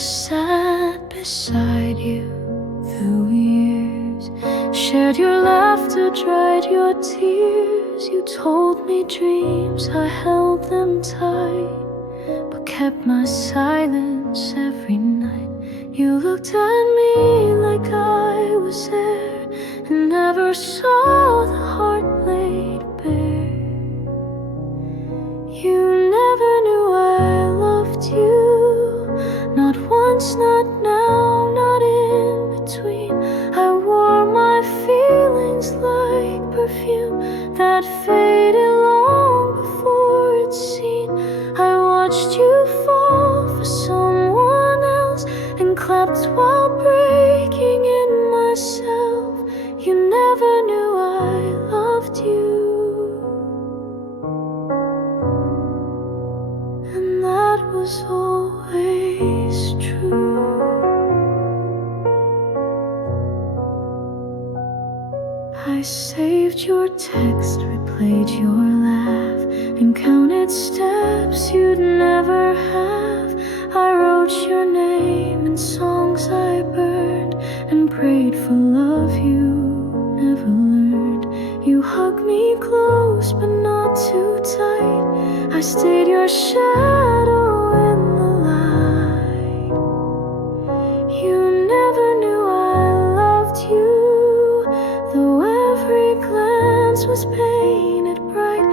sat beside you through years, shared your laughter, dried your tears. You told me dreams, I held them tight, but kept my silence every night. You looked at me like I was there and never saw the heart laid bare. You never knew I loved you, not once, not now, not in between. I wore my feelings like perfume that faded long before it's seen. I watched you fall for someone else and clapped while breaking in myself. You never knew I loved you, and that was always true. I saved your text, replayed your laugh, and counted steps you'd never have. I wrote your name in songs I burned and prayed for love you never learned. You hugged me close but not too tight. I stayed your shadow in the light. You never knew I loved you, though every glance was painted bright.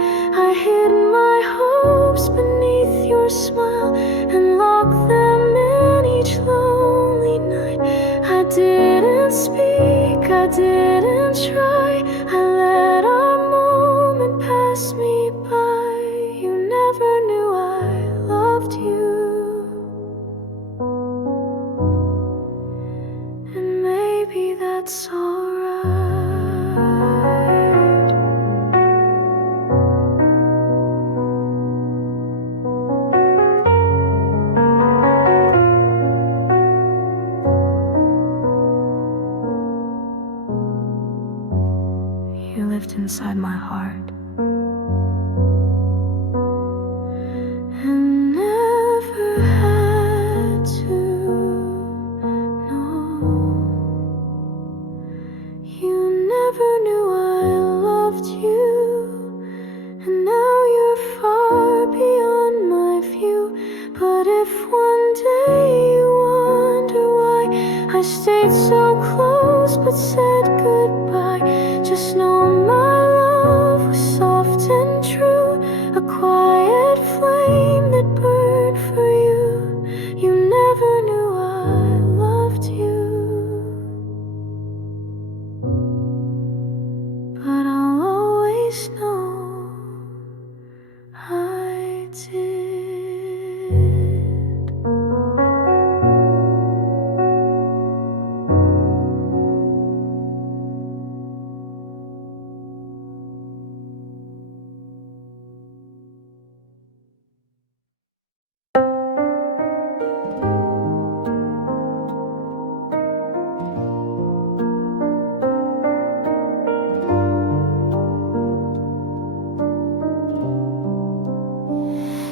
I hid my hopes beneath your smile and locked them in each lonely night. I didn't speak, I didn't try, I let our moment pass me by. You never knew I loved you, and maybe that's alright. You lived inside my heart and never had to know. You never knew I loved you, and now you're far beyond my view. But if one day you wonder why I stayed so close but said goodbye, just know my love was soft and true, a quiet flame that burned for you. You never knew I loved you, but I'll always know I did.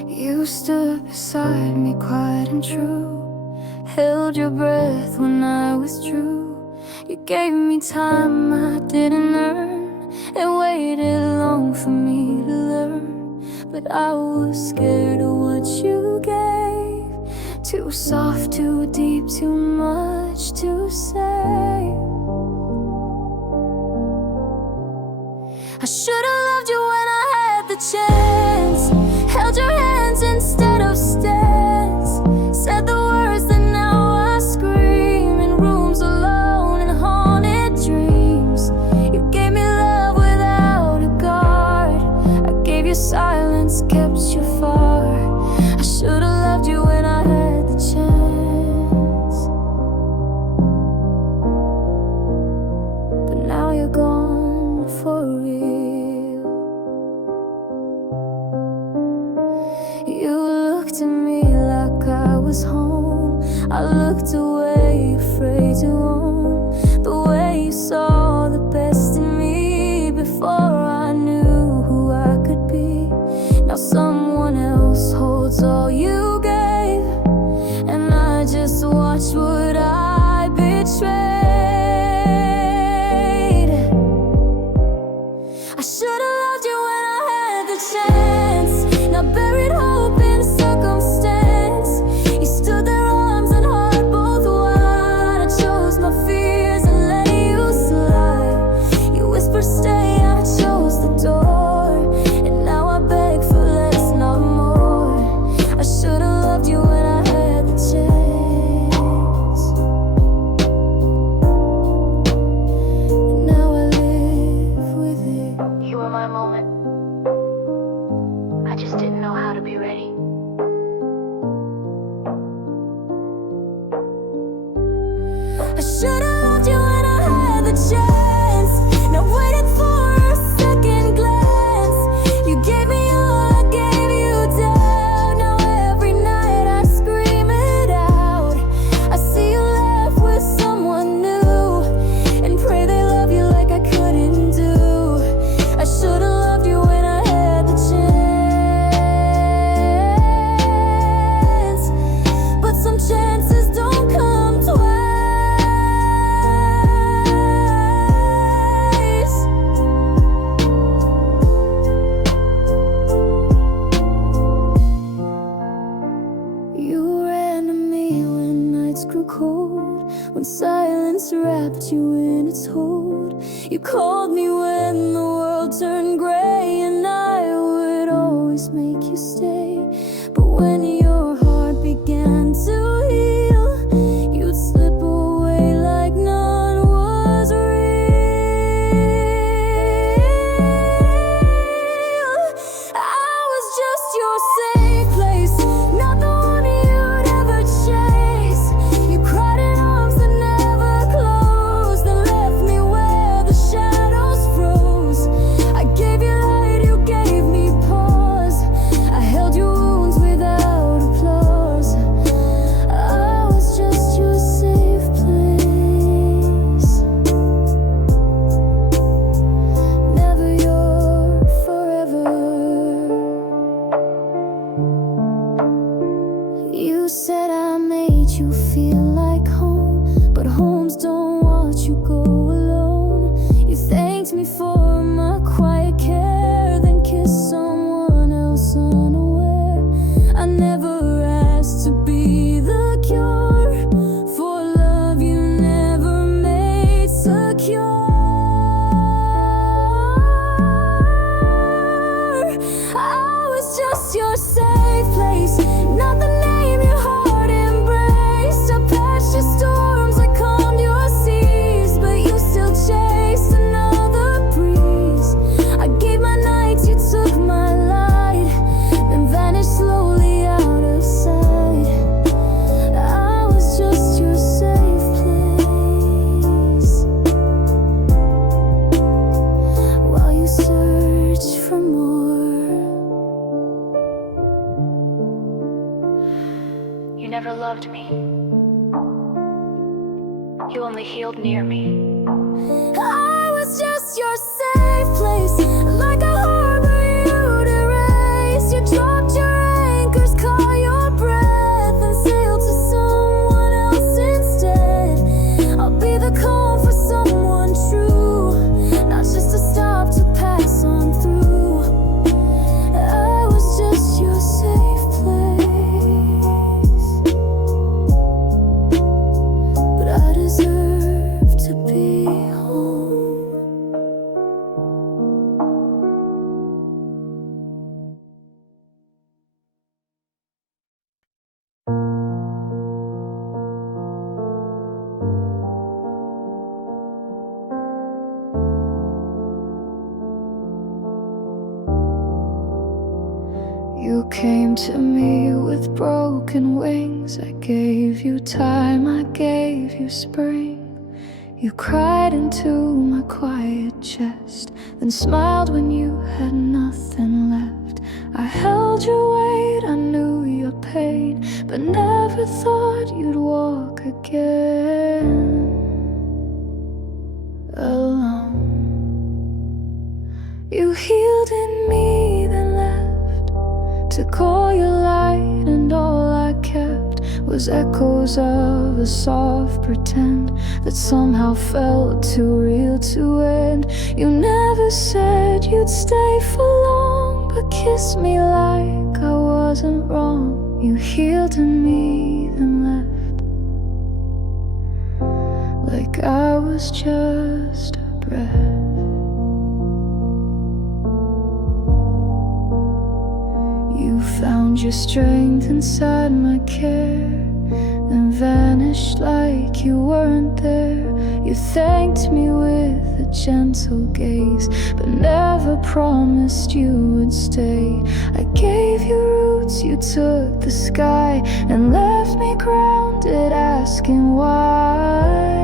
You stood beside me quiet and true, held your breath when I withdrew. You gave me time I didn't earn, and waited long for me to learn. But I was scared of what you gave, too soft, too deep, too much to say. I should've loved you when I had the chance, held your hands instead of stance, said the words that now I scream in rooms alone and haunted dreams. You gave me love without a guard, I gave you silence, kept you far. I should've loved you when I had the chance, but now you're gone for real. You looked at me like I was home, I looked away, afraid to own the way you saw the best in me before I knew who I could be. Now someone else holds all you gave, and I just should've loved you when I had the chance. Now buried hope in circumstance. You stood there, arms and heart both wide. I chose my fears and let you slide. You whispered stay, I chose the door. And now I beg for less, not more. I should've loved you when I had the chance. And now I live with it. You were my moment. I just didn't know how to be ready. I should've loved you when I had the chance. Now waited for a second glance. You gave me all, I gave you doubt. Now every night I scream it out. I see you laugh with someone new and pray they love you like I couldn't do. I should've loved you when I had the chance. But some chances don't come twice. You ran to me when nights grew cold, when silence wrapped you in its hold. You called me when the world turned gray, and I would always make you stay. But when your heart began to heal, you'd slip away like none was real. I was just your safe place, not the one you'd ever chase. You cried in arms that never closed, and left me where the shadows froze. I gave you light, you gave me pause. I held your wounds without applause. I was just your safe place. Never your forever. You said I made you feel like home, but homes don't watch you go alone. You thanked me for my quiet care, then kissed someone else unaware. I never asked to be the cure for love you never made secure. I was just your safe place, not the name your heart embraced. I patched your storms, I calmed your seas, but you still chased another breeze. I gave my nights, you took my light, then vanished slowly out of sight. I was just your safe place, while you search for more. You never loved me. You only healed near me. I was just your safe place, like a harbor you'd erase. You dropped your anchors, caught your breath, and sailed to someone else instead. I'll be the calm for someone true, not just a stop to pass on through. I was just your safe place, but I deserve to be home. You came to me with broken wings. I gave you time, I gave you spring. You cried into my quiet chest, then smiled when you had nothing left. I held your weight, I knew your pain, but never thought you'd walk again alone. You healed in me, then left to call your light, and all I kept was echoes of a soft pretend that somehow felt too real to end. You never said you'd stay for long, but kissed me like I wasn't wrong. You healed in me, then left like I was just a breath. You found your strength inside my care, then vanished like you weren't there. You thanked me with a gentle gaze, but never promised you would stay. I gave you roots, you took the sky, and left me grounded, asking why.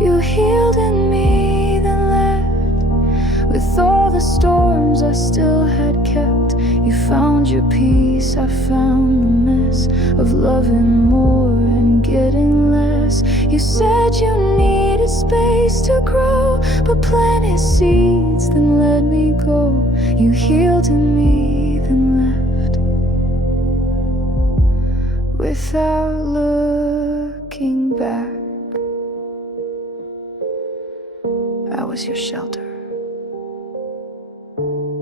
You healed in me, then left with all the storms I still had kept. You found your peace, I found the mess of loving more and getting less. You said you needed space to grow, but planted seeds, then let me go. You healed in me, then left without looking back. I was your shelter,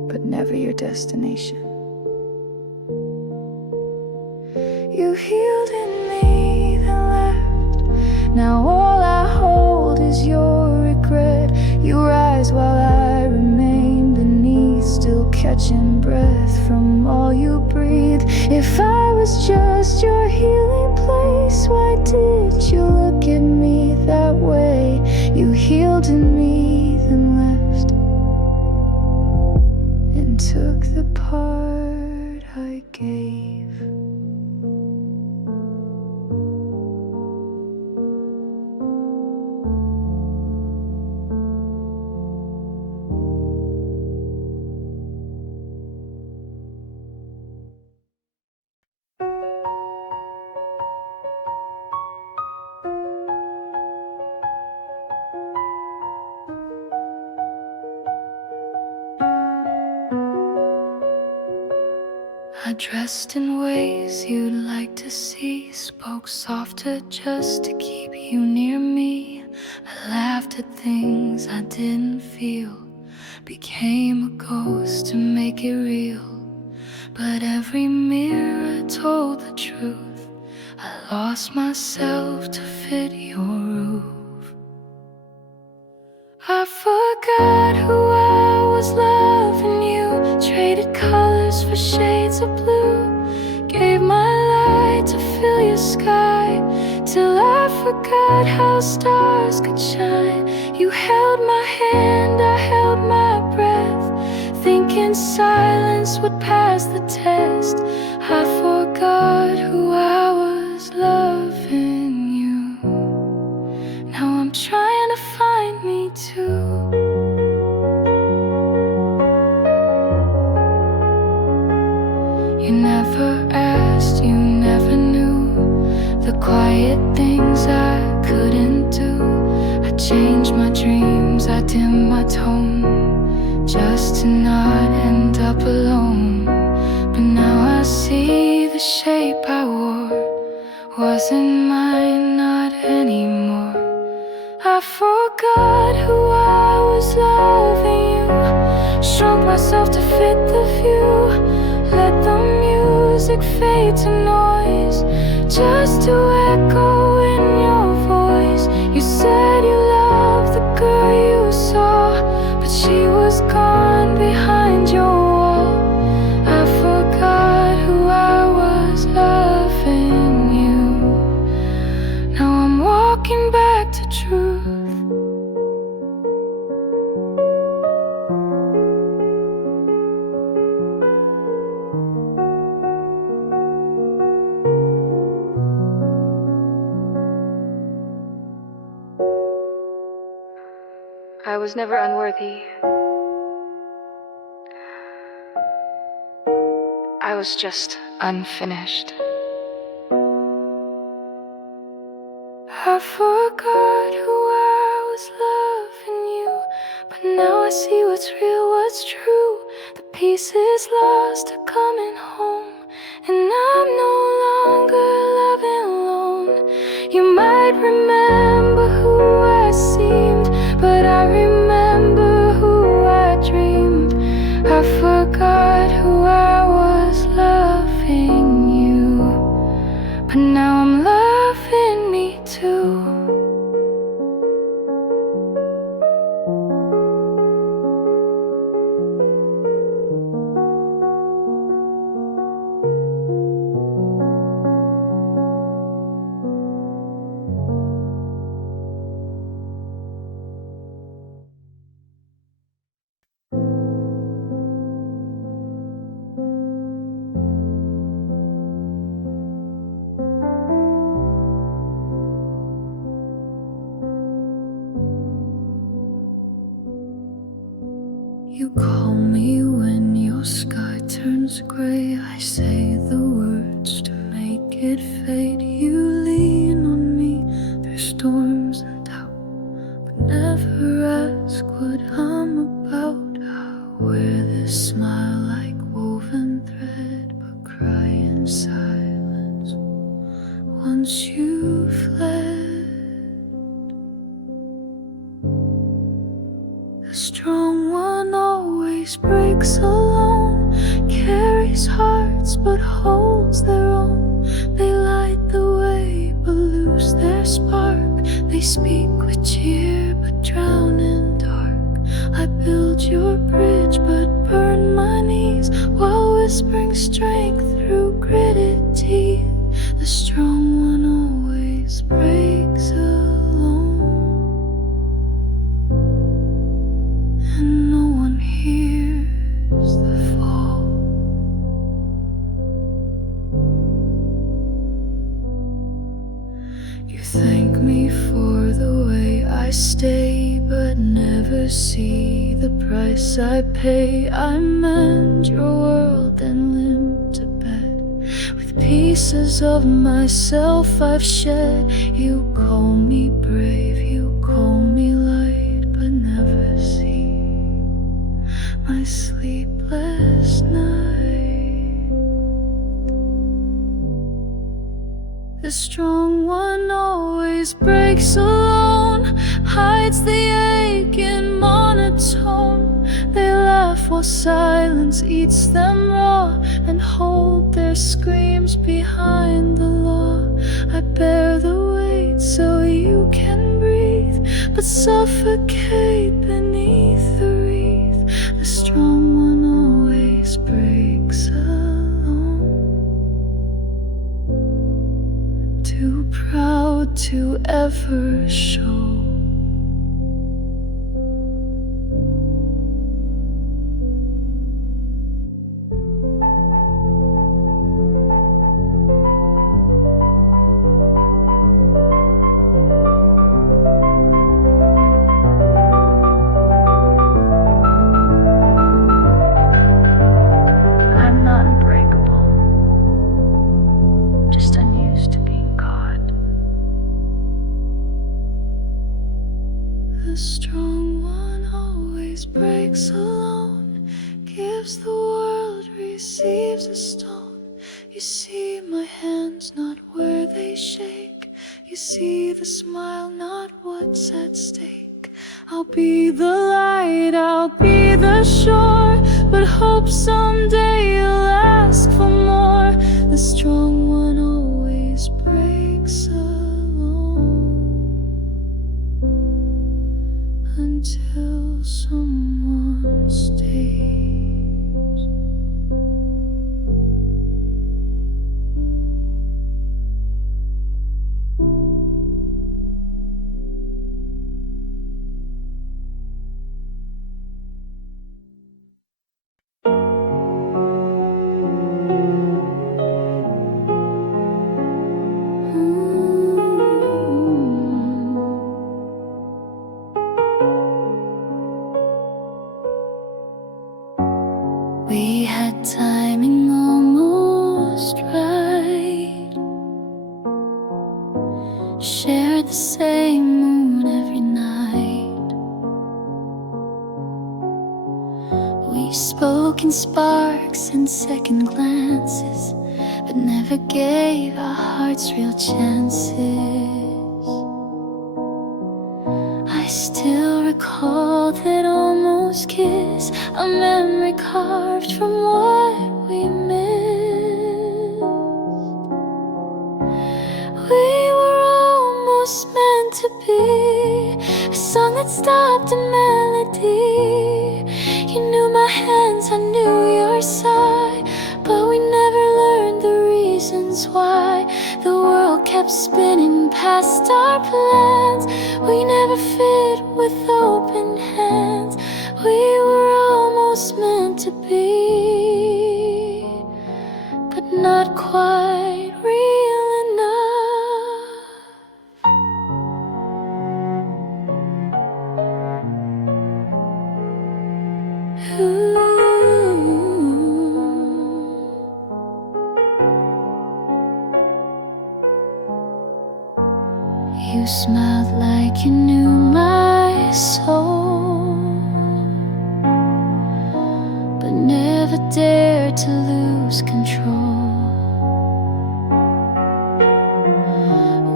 but never your destination. You healed in me, then left. Now all I hold is your regret. You rise while I remain beneath, still catching breath from all you breathe. If I was just your healing place, why did you look at me that way? You healed in me, then left, and took the part I gave. I dressed in ways you'd like to see, spoke softer just to keep you near me. I laughed at things I didn't feel, became a ghost to make it real. But every mirror told the truth. I lost myself to fit your roof. I forgot who I was loving you, traded colors for shades of blue, gave my light to fill your sky, till I forgot how stars could shine. You held my hand, I held my breath, thinking silence would pass the test. I forgot who I was loving you. Now I'm trying to find me too. You never asked, you never knew the quiet things I couldn't do. I changed my dreams, I dimmed my tone, just to not end up alone. But now I see the shape I wore wasn't mine, not anymore. I forgot who I was loving you, shrunk myself to fit the view, let the music fade to noise, just to echo in your voice. You said you loved the girl you saw, but she was gone behind your wall. I forgot who I was loving you. Now I'm walking back to truth. I was never unworthy. I was just unfinished. I forgot who I was loving you, but now I see what's real, what's true. The pieces lost are coming home, and I'm no longer remember who I seemed, but I remember who I dreamed. I forgot who I was, loving you, but now I'm loving me too. You call me when your sky turns gray. I say the words to make it fade. You lean on me through storms and doubt, but never ask what I'm about. I wear this smile like woven thread, but cry in silence once you fled. The strong one always breaks alone, carries hearts but holds their own. They light the way but lose their spark. They speak with cheer but drown in dark. I build your bridge but burn my knees, while whispering strength through gritted teeth. The strong one always breaks alone, and no one hears the fall. You thank me for the way I stay, but never see the price I pay. I mend your world and limp to bed with pieces of myself I've shed. You call me brave, you call me light, but never see my sleepless night. The strong one always breaks alone, hides the ache in monotone. They laugh while silence eats them raw, and hold their screams behind the law. I bear the weight so you can breathe, but suffocate beneath the wreath. The strong one always breaks alone, too proud to ever show. The strong one always breaks alone, gives the world, receives a stone. You see my hands, not where they shake. You see the smile, not what's at stake. I'll be the light, I'll be the shore, but hope someday you'll ask for more. The strong one always breaks alone, until someone stays. We had timing almost right, shared the same moon every night. We spoke in sparks and second glances, but never gave our hearts real chances. recall that almost kiss, a memory carved from what we missed. We were almost meant to be a song that stopped a melody. You knew my hands, I knew your sigh, but we never learned the reasons why. The world kept spinning past our plans. We never fit with open hands. We were almost meant to be, but not quite real enough. Ooh. You smiled like you knew my soul, but never dared to lose control.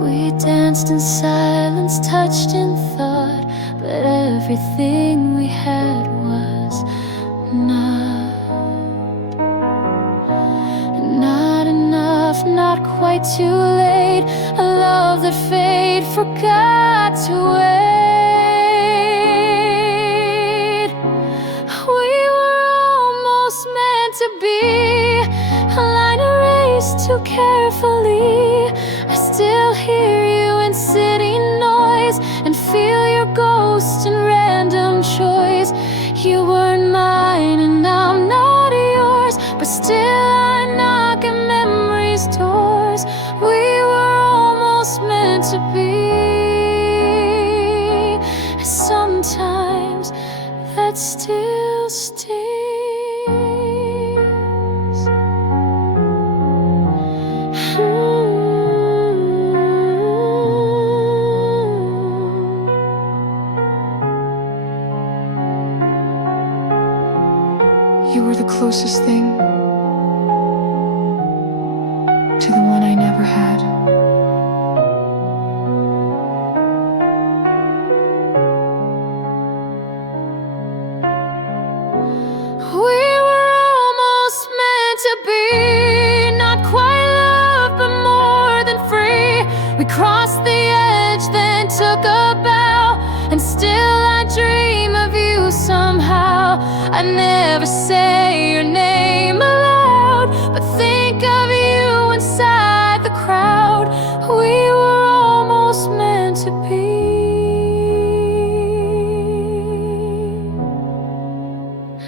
We danced in silence, touched in thought, but everything we had was not enough, not quite too late. A love that fate forgot to wait. We were almost meant to be a line erased too carefully. I still hear you in city noise and feel your ghost in random choice. You weren't mine and I'm not yours, but still I knock at memory's doors. We were almost meant to be, and sometimes that still stings. You were the closest thing to the one I never had. We were almost meant to be, not quite love, but more than free. We crossed the edge, then took a bow, and still I dream of you somehow. I never say your name aloud, but think of you inside the crowd. We were almost meant to be.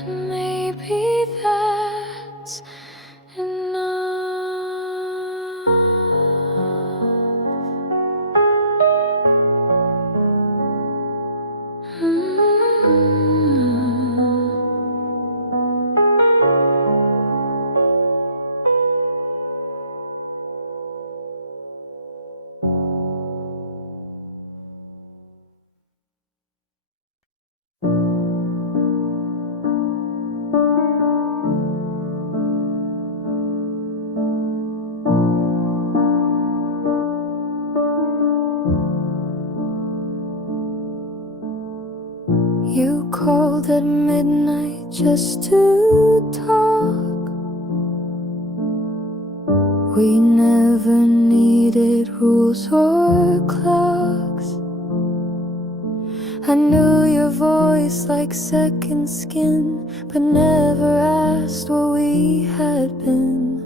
Maybe that's enough. You called at midnight just to talk. We never needed rules or clocks. I knew your voice like second skin, but never asked where we had been.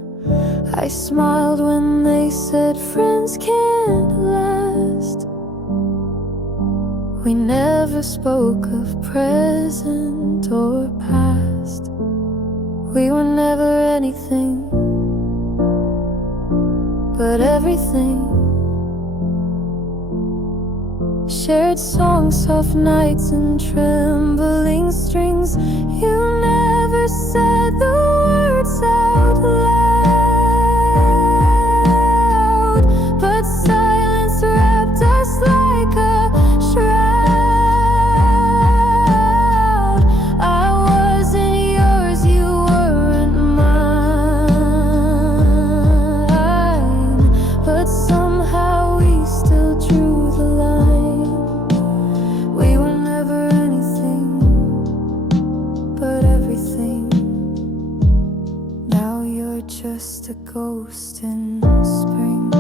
I smiled when they said friends can't last. We never spoke of present or past. We were never anything, but everything. Shared songs, soft nights and trembling strings. You never said the words out loud, but silence wrapped us like a shroud. I wasn't yours, you weren't mine, but somehow we still drew the line. We were never just a ghost in spring.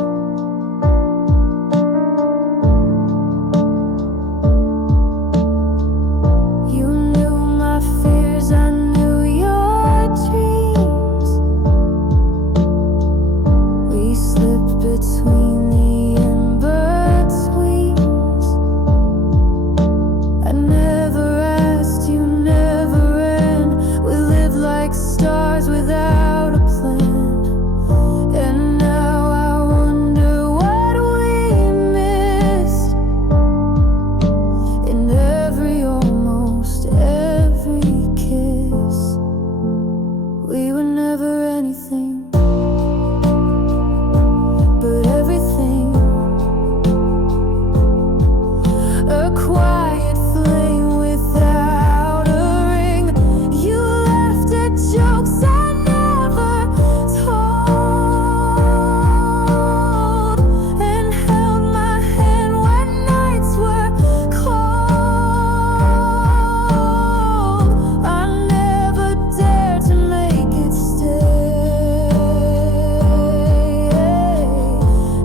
You knew my fears, I knew your dreams. We slipped between the in-betweens. I never asked, you never ran. We lived like stars without a plan. And now I wonder what we missed. In every, almost every kiss, we were never anything but everything. A quiet flame without a ring. You laughed at jokes I never told, and held my hand when nights were cold. I never dared to make it stay,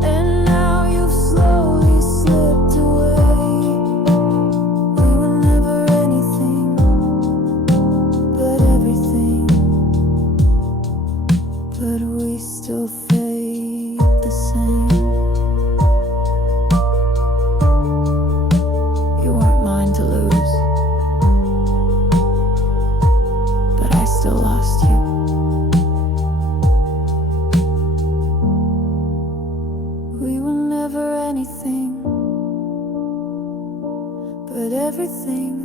and now you've slowly slipped away. We were never anything but everything, but we still fade the same. You weren't mine to lose, but I still lost you. We were never anything but everything,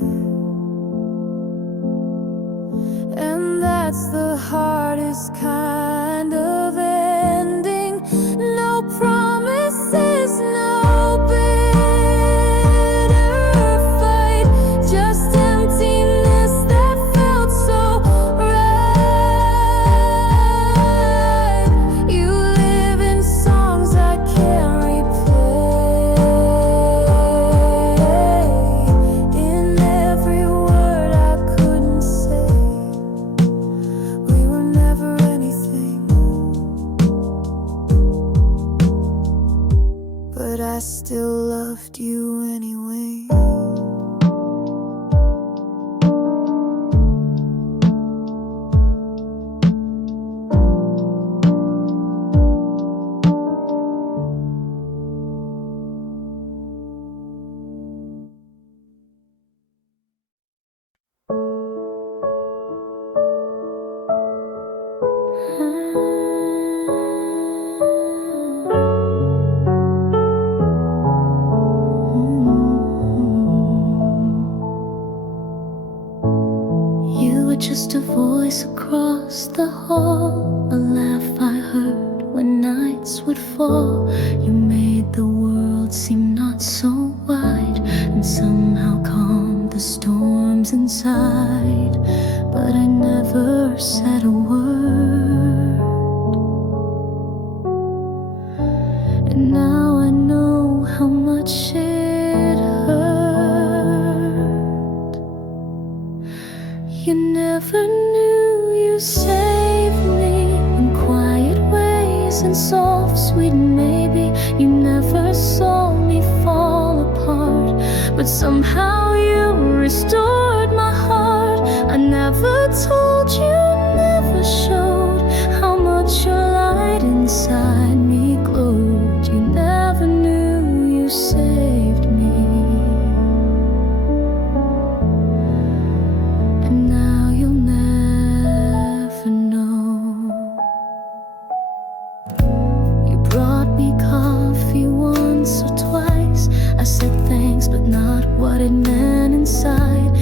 and that's the hardest kind of ending. No promises, no bitter fight, just emptiness that felt so right. You live in songs I can't replay, in every word I couldn't say. We were never anything, but I still loved you anyway. You were just a voice across the hall, a laugh I heard when nights would fall. You made the world seem not so wide, and somehow calmed the storms inside. But I never said a word, and now I know how much it hurt. You never knew you saved me in quiet ways and soft, sweet maybe. You never saw me fall apart, but somehow you restored my heart. I never told you, never showed how much your light inside me glowed. You never knew you saved me, and now you'll never know. You brought me coffee once or twice. I said thanks, but not what it meant inside.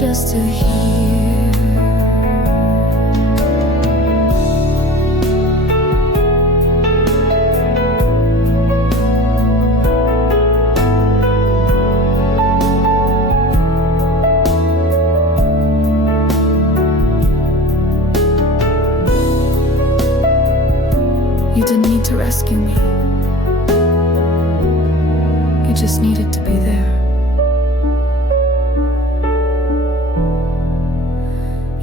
just to hear. You didn't need to rescue me. You just needed to be there.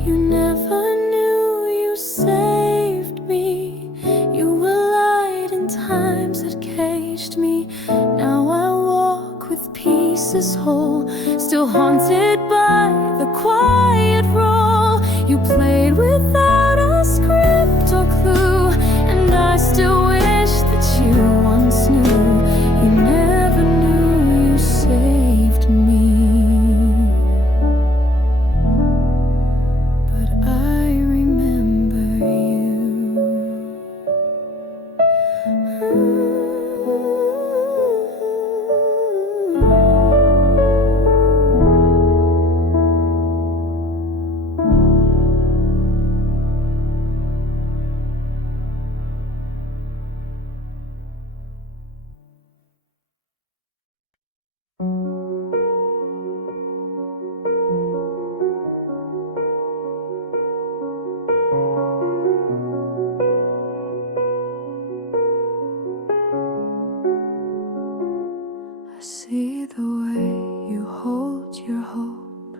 You never knew you saved me. You were light in times that caged me. Now I walk with pieces whole, still haunted by the quiet role you played without a script or clue. And I still wish that you once knew. You never knew you saved me. But I remember you. I see the way you hold your hope,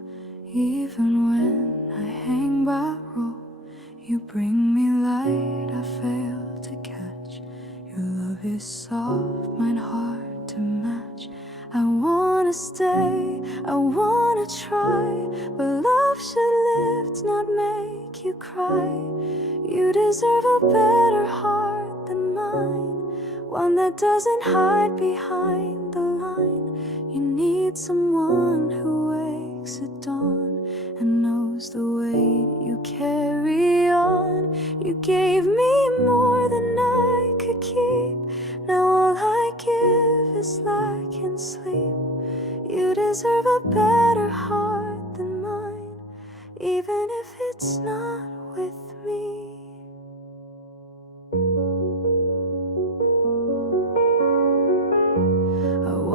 even when I hang by rope. You bring me light I fail to catch. Your love is soft, mine hard to match. I wanna stay, I wanna try, but love should lift, not make you cry. You deserve a better heart than mine, one that doesn't hide behind the line. You need someone who wakes at dawn and knows the weight you carry on. You gave me more than I could keep. Now all I give is lack and sleep. You deserve a better heart than mine, even if it's not with me.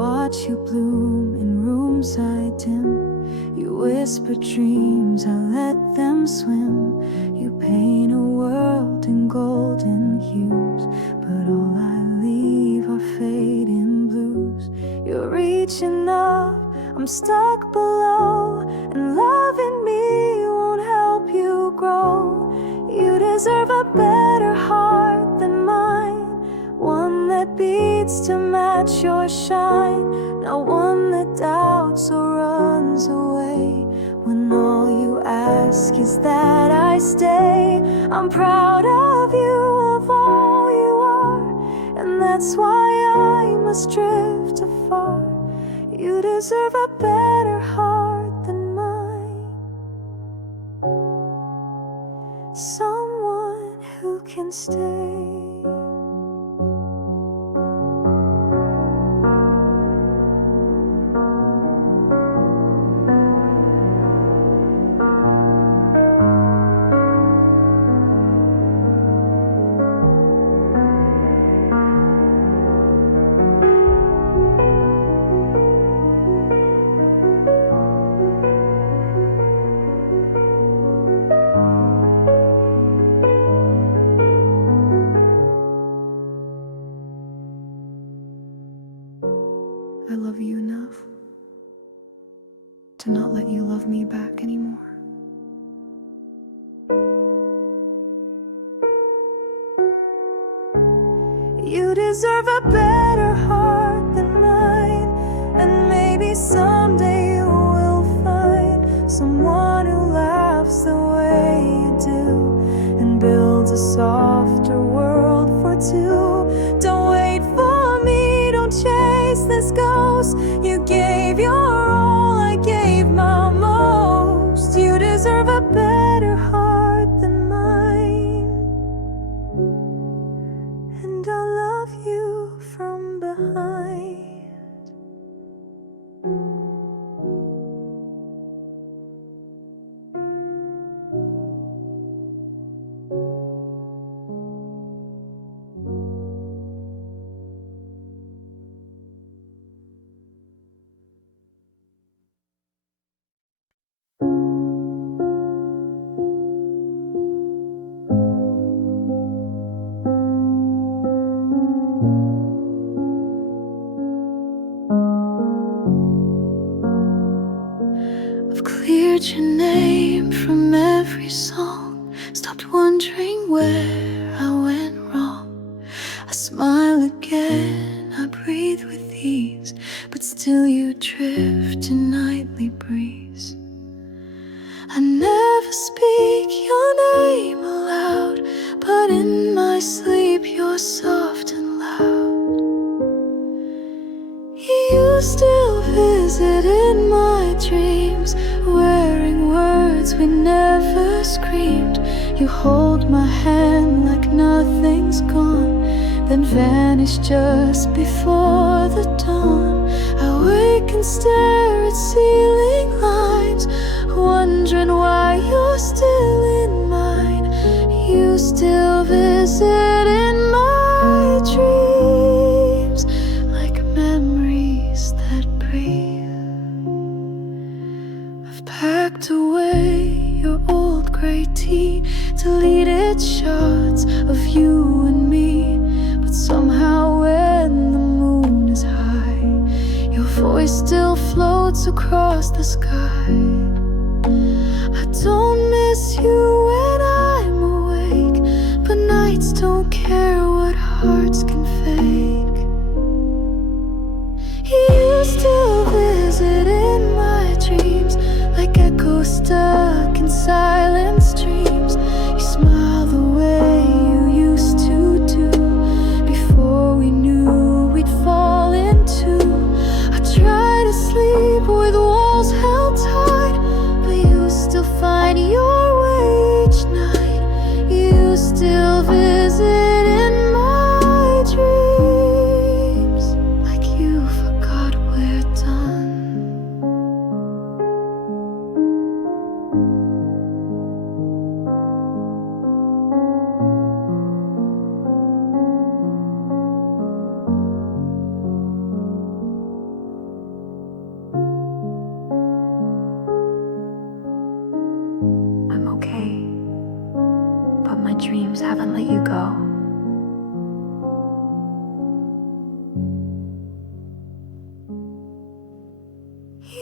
Watch you bloom in rooms I dim. You whisper dreams, I let them swim. You paint a world in golden hues, but all I leave are fading blues. You're reaching up, I'm stuck below, and loving me won't help you grow. You deserve a better heart than mine, one that beats to match your shine, not one that doubts or runs away when all you ask is that I stay. I'm proud of you, of all you are, and that's why I must drift afar. You deserve a better heart than mine, someone who can stay. I love you enough to not let you love me back anymore. You deserve a better heart than mine, and maybe someday you will find someone who laughs the way you do and builds a softer world for two. Don't wait for me, don't chase this ghost. You gave your all, I gave my most. You deserve a better heart than mine, and I'll love you forever. I've cleared your name from every song, stopped wondering where I went wrong. I smile again, I breathe with ease, but still you drift a nightly breeze. I never speak your name aloud, but in my sleep you're soft and loud. You still visit in my dreams, wearing words we never screamed. You hold my hand like nothing's gone, then vanish just before the dawn. I wake and stare at ceiling lines, wondering why you're still in mine. You still visit in my dreams, like memories that breathe. I've packed away your old grey tea, deleted shots of you and me, but somehow when the moon is high, your voice still floats across the sky. I don't miss you when I'm awake, but nights don't care what hearts can fake. You still visit in my dreams, like echoes stuck in silent streams. You smile the way you used to do, before we knew we'd fall into. I try to sleep with walls held tight, but you still find your way each night. You still visit in my dreams, like you forgot we're done. I'm okay, but my dreams haven't let you go.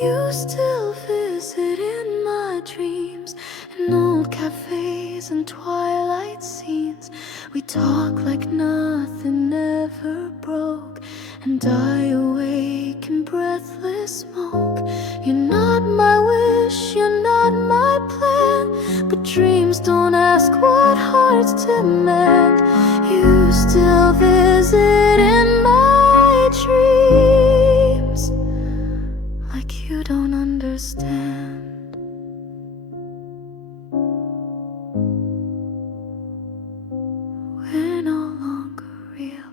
You still visit in my dreams, in old cafes and twilight scenes. We talk like nothing ever broke, and I awake in breathless smoke. You're not my wish, you're not my plan, but dreams don't ask what hearts demand. You still visit in my dreams, like you don't understand. We're no longer real.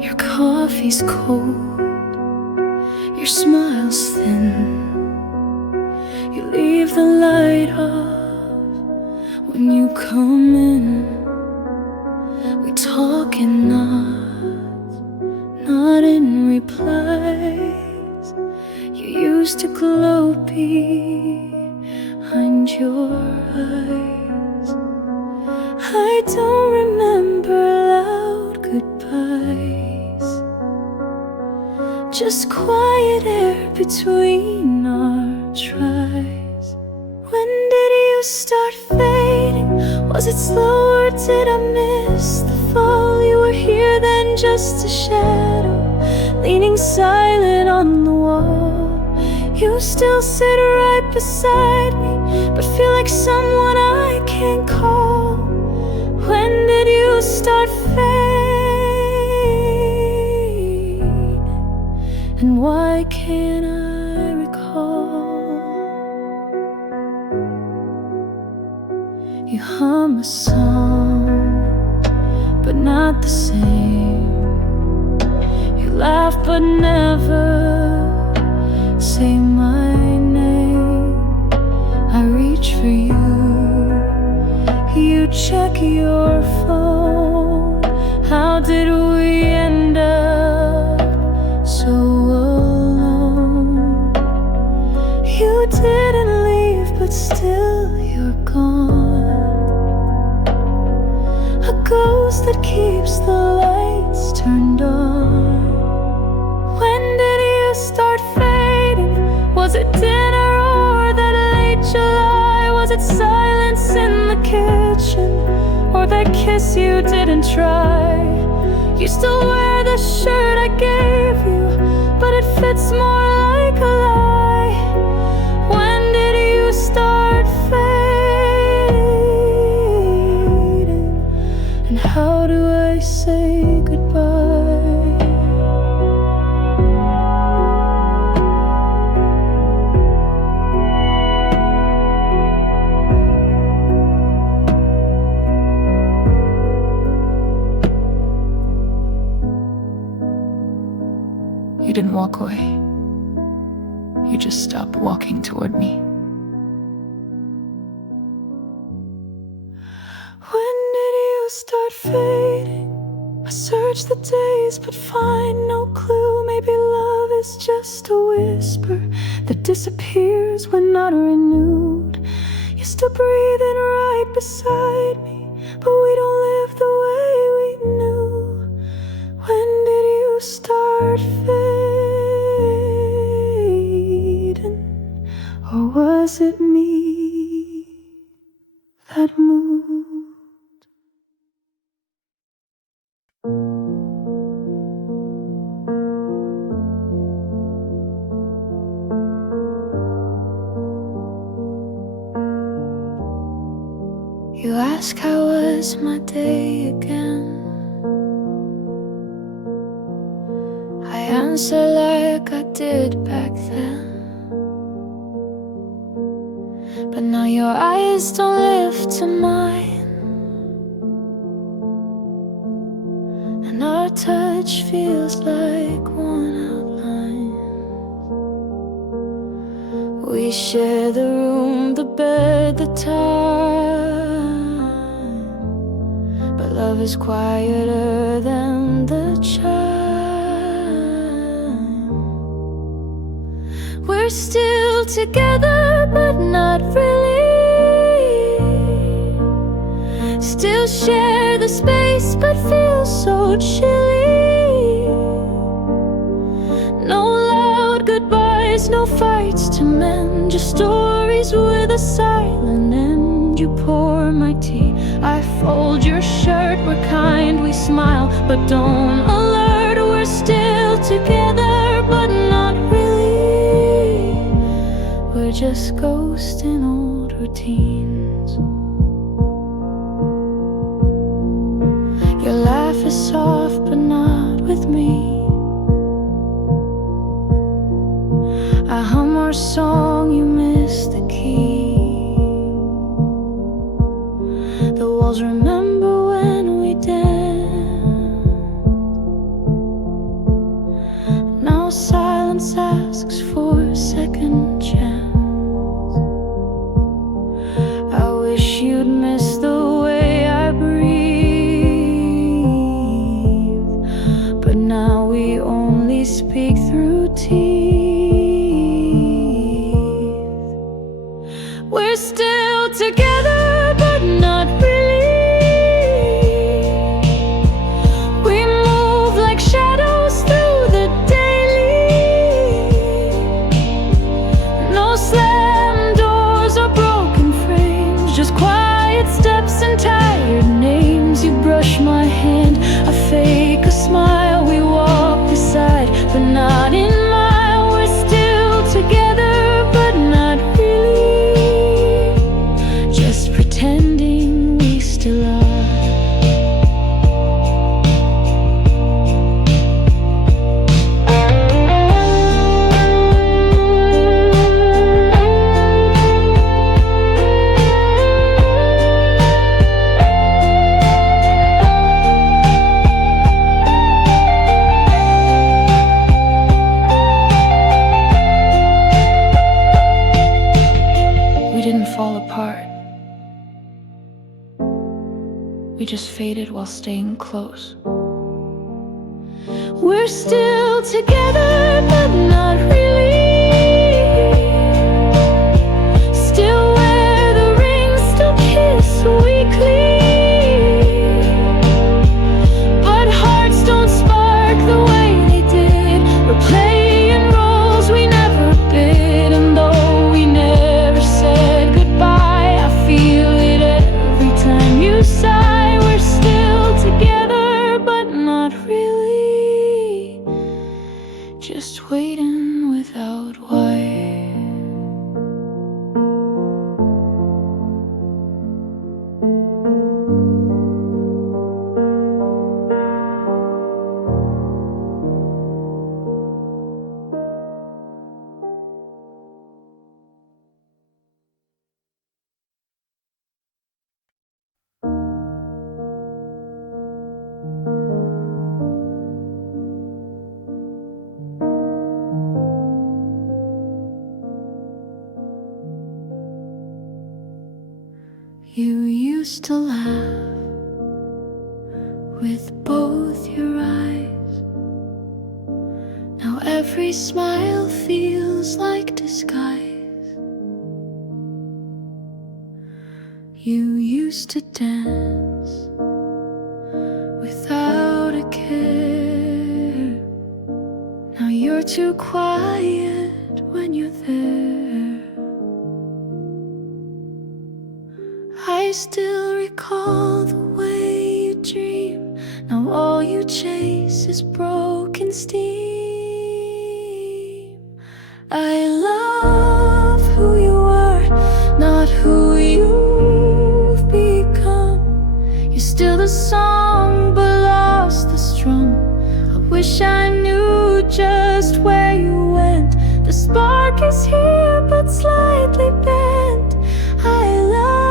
Your coffee's cold, your smile's thin. You leave the light off when you come in. We talk in nods, not in replies. You used to glow behind your eyes. I don't remember loud goodbyes, just quiet air between our tries. When did you start fading? Was it slow or did I miss the fall? You were here then, just a shadow, leaning silent on the wall. You still sit right beside me, but feel like someone I can't call. When did you start fading? And why can't I recall? You hum a song, but not the same. You laugh but never say my name. I reach for you, you check your phone. How did we end up so alone? but still you're gone. A ghost that keeps the lights turned on. When did you start fading? Was it dinner or that late July? Was it silence in the kitchen, or that kiss you didn't try? You still wear the shirt I gave you, but it fits more like a lie. When did you start fading? And how do I say goodbye? You didn't walk away. You just stopped walking toward me. When did you start fading? I search the days but find no clue. Maybe love is just a whisper that disappears when not renewed. You're still breathing right beside me, but we don't live the way we knew. When did you start fading? Or was it me that moved? You ask how was my day again. I answer like I did back then. But now your eyes don't lift to mine, and our touch feels like one outline. We share the room, the bed, the time, but love is quieter than the chime. We're still together, but not really. Still share the space, but feel so chilly. No loud goodbyes, no fights to mend, just stories with a silent end. You pour my tea, I fold your shirt. We're kind, we smile, but don't alert. We're still together, but not really. We're just ghosts in old routines. Your laugh is soft, but not with me. I hum our song, you miss the key. The walls remember when we danced. Now silence asks for a second chance. I wish you'd miss the way I breathe, but now we only speak through teeth. We're still together, but not really. We move like shadows through the daily. No slam doors or broken frames, just quiet steps and tired names. You brush my hand, I fake a smile. We walk beside, but not in mile. We're still together, but not really. Just pretending we still are. We didn't fall apart. We just faded while staying close. We're still together, but not really. Still You used to laugh with both your eyes. Now every smile feels like disguise. You used to dance without a care. Now you're too quiet when you're there. I still recall the way you dream. Now all you chase is broken steam. I love who you are, not who you've become. You're still the song but lost the strum. I wish I knew just where you went. The spark is here but slightly bent. I love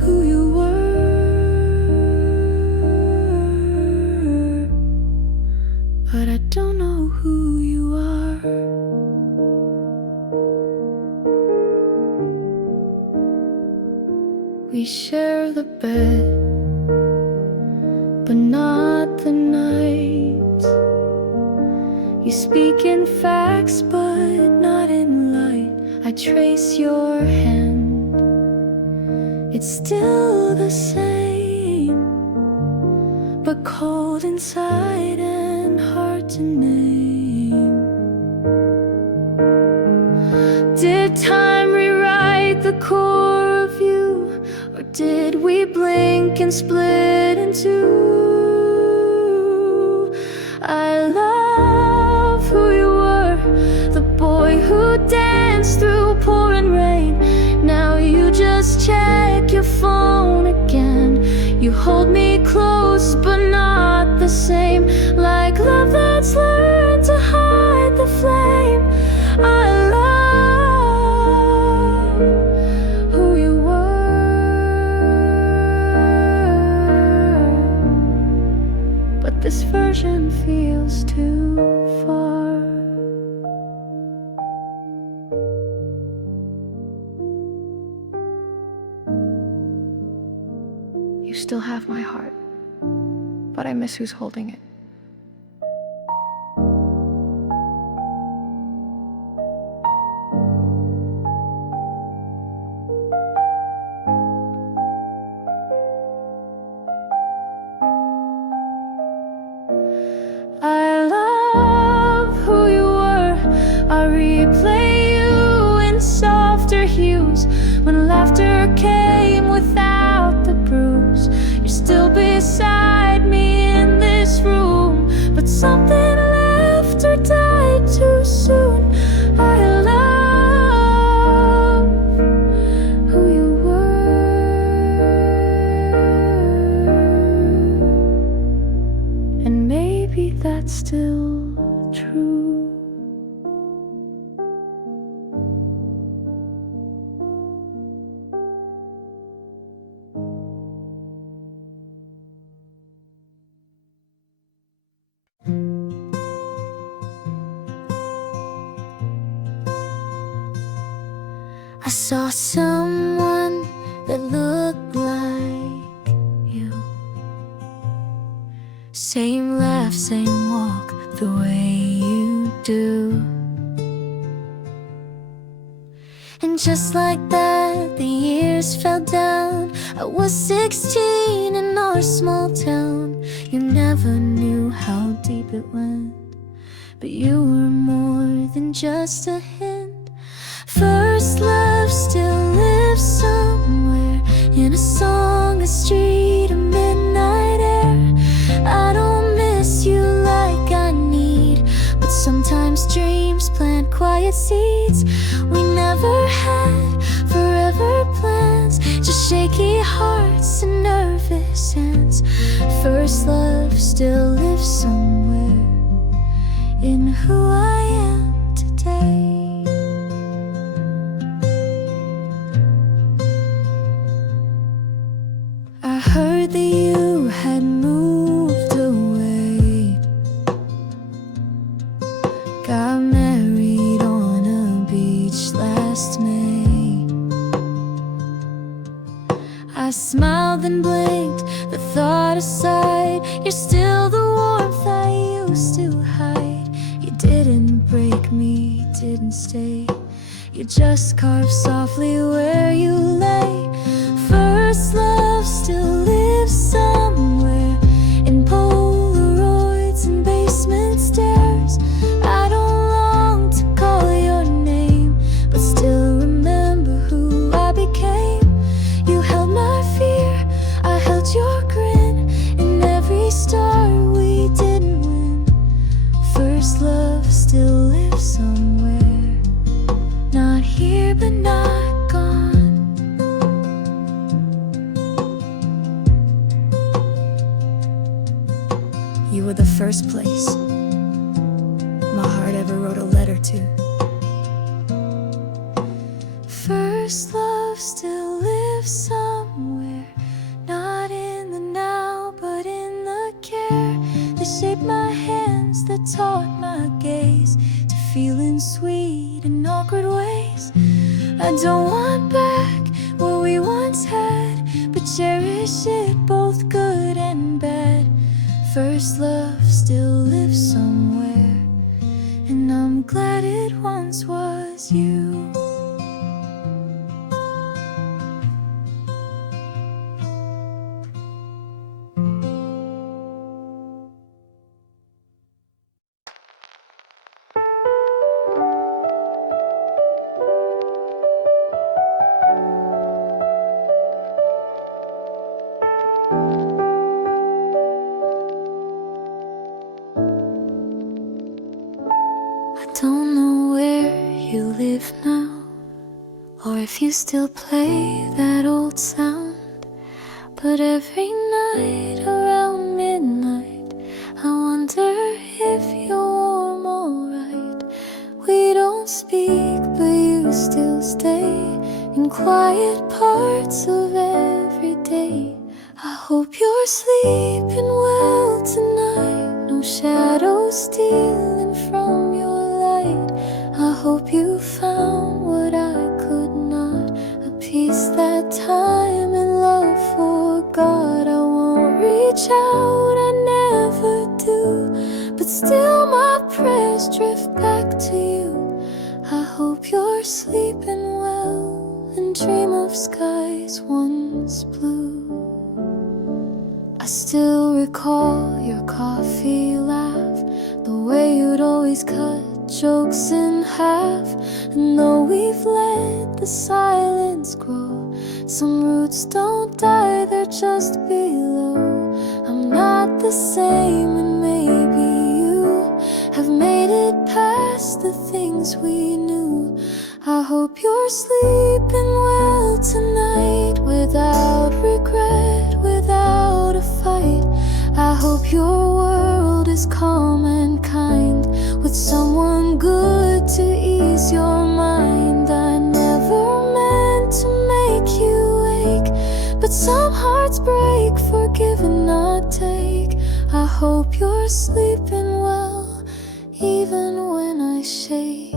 who you were, but I don't know who you are. We share the bed, but not the night. You speak in facts, but not in light. I trace your hand, it's still the same, but cold inside and hard to name. Did time rewrite the core of you, or did we blink and split in two? I love who you were, the boy who danced through pouring rain. Now you just check your phone again. You hold me close but not the same, like love that's learned to hide the flame. I love who you were, but this version feels too far. You still have my heart, but I miss who's holding it. I love who you were. I replay you in softer hues. When laughter came without the bruise, you're still beside me in this room, but something left or died too soon. I love who you were, and maybe that's still true. I saw someone that looked like you. Same laugh, same walk, the way you do. And just like that, the years fell down. I was 16 in our small town. You never knew how deep it went, but you were more than just a hint. First love still lives somewhere, in a song, a street, a midnight air. I don't miss you like I need, but sometimes dreams plant quiet seeds. We never had forever plans, just shaky hearts and nervous hands. First love still lives somewhere in who I am today. I heard that you had moved away, got married on a beach last May. I smiled and blinked, the thought aside. You're still the warmth I used to hide. You didn't break me, didn't stay. You just carved softly where you lay. First love still lives somewhere, in Polaroids and basement stairs. I don't long to call your name, but still remember who I became. You held my fear, I held your grin, in every star we didn't win. First love still lives somewhere, not here but not gone. You were the first place my heart ever wrote a letter to. First love still lives somewhere, not in the now but in the care that shaped my hands, that taught my gaze to feeling sweet in awkward ways. I don't want back what we once had, but cherish it, both good and bad. First love still lives somewhere, and I'm glad it once was you. I don't know where you live now, or if you still play that old sound, but every night around midnight I wonder if you're warm alright. We don't speak, but you still stay in quiet parts of every day. I hope you're sleeping well tonight, no shadows stealing from your light. I hope you found what I could not, a peace that time and love forgot. I won't reach out, I never do, but still my prayers drift back to you. I hope you're sleeping well and dream of skies once blue. I still recall your coffee laugh, the way you'd always cut jokes in half. And though we've let the silence grow, some roots don't die, they're just below. I'm not the same, and maybe you have made it past the things we knew. I hope you're sleeping well tonight, without regret, without a fight. I hope your world is calm and kind, with someone good to ease your mind. I never meant to make you ache, but some hearts break, forgive and not take. I hope you're sleeping well, even when I shake.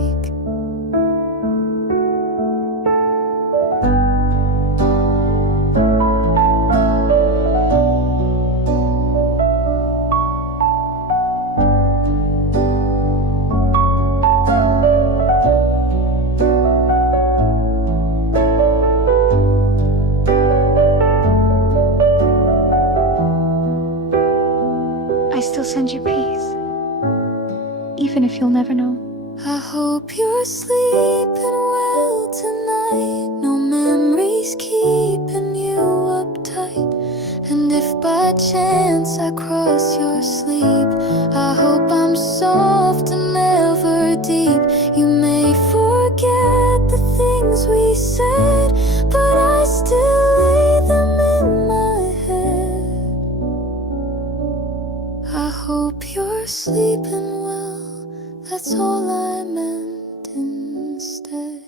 I still send you peace, even if you'll never know. I hope you're sleeping well tonight, no memories keeping you uptight. And if by chance I cross your sleep, I hope I'm soft and never deep. You may forget the things we said, but I still lay them in my head. I hope you're sleeping well, that's all I meant instead.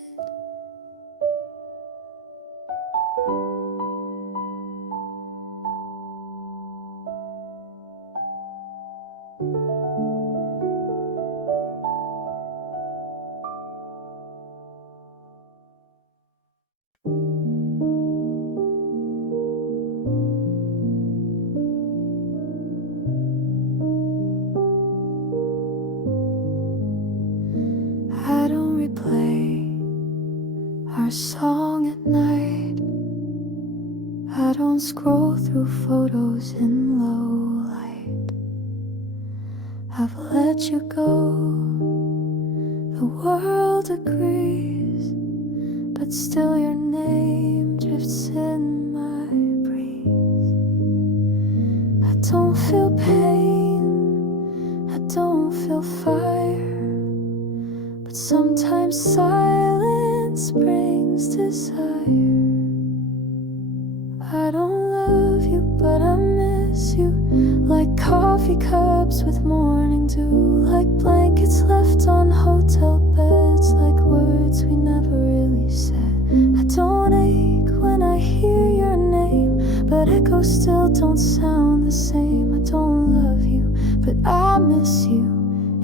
song at night. I don't scroll through photos in low light. I've let you go, the world agrees, but still your name drifts in my breeze. I don't feel pain, I don't feel fire, but sometimes silence brings desire. I don't love you, but I miss you, like coffee cups with morning dew, like blankets left on hotel beds, like words we never really said. I don't ache when I hear your name, but echoes still don't sound the same. I don't love you, but I miss you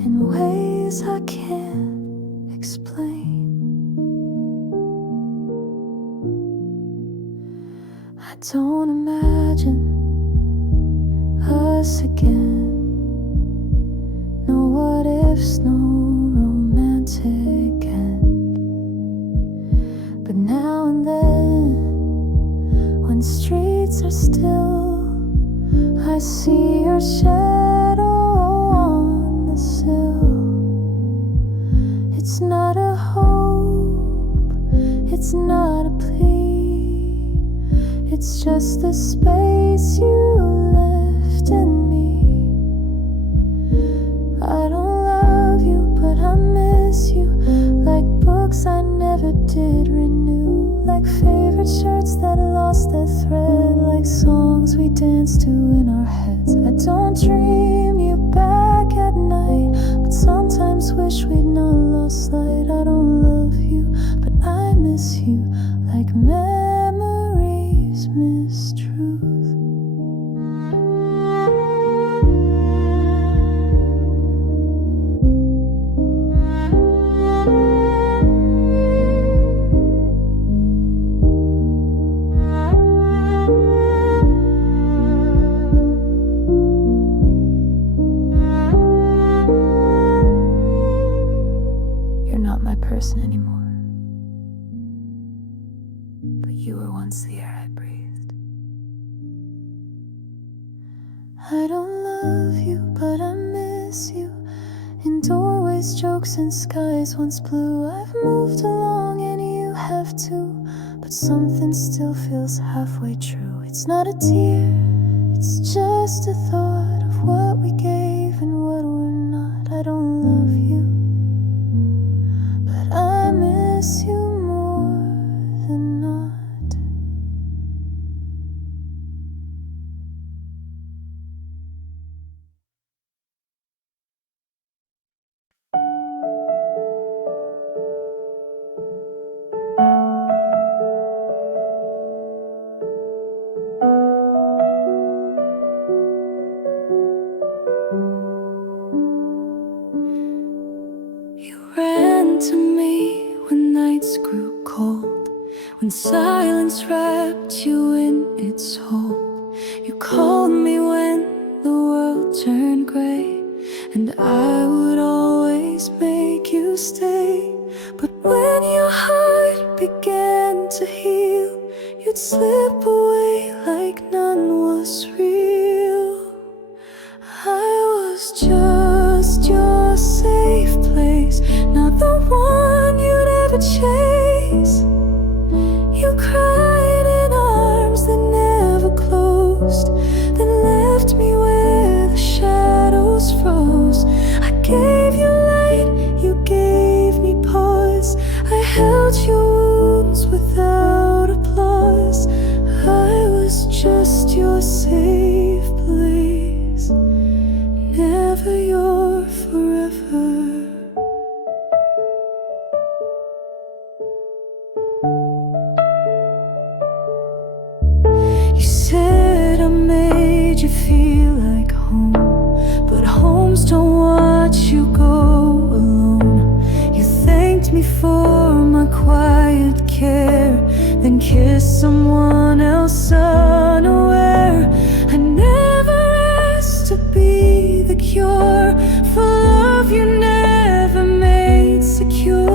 in ways I can't explain. I don't imagine us again. No what ifs, no romantic end. But now and then, when streets are still, I see your shadow on the sill. It's not a hope, it's not a plea, it's just the space you left in me. I don't love you, but I miss you, like books I never did renew, like favorite shirts that lost their thread, like songs we danced to in our heads. I don't dream you back at night, but sometimes wish we'd not lost light. I don't love you, but I miss you, like memories miss truth. You're not my person anymore, but you were once the air I breathed. I don't love you, but I miss you, in doorways, jokes, and skies once blue. I've moved along and you have too, but something still feels halfway true. It's not a tear, it's just a thought of what we gave and what we're not. I don't love you, but I miss you more than not. You ran to me when nights grew cold, when silence wrapped you in its hold. You called me when the world turned gray, and I would always make you stay. But when your heart began to heal, you'd slip away like none was real. I was just your safe place, not the one you'd ever chase. You cried in arms that never closed, then left me where the shadows froze. I gave you light, you gave me pause. I held your wounds without applause. I was just your safe place, never your forever. You said I made you feel like home, but homes don't watch you go alone. You thanked me for my quiet care, then kissed someone else unaware. I never asked to be the cure for love you never made secure.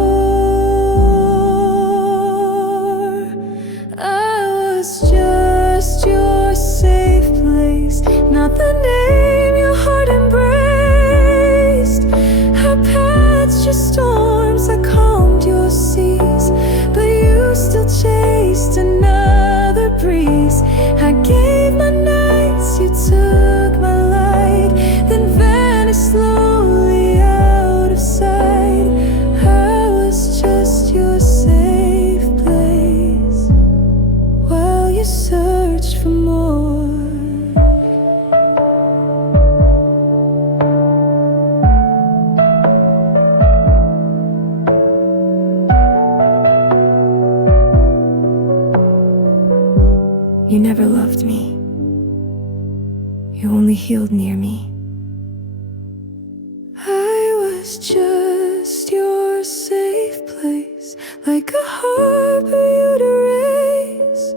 loved me. You only healed near me. I was just your safe place, like a harbor you'd erase.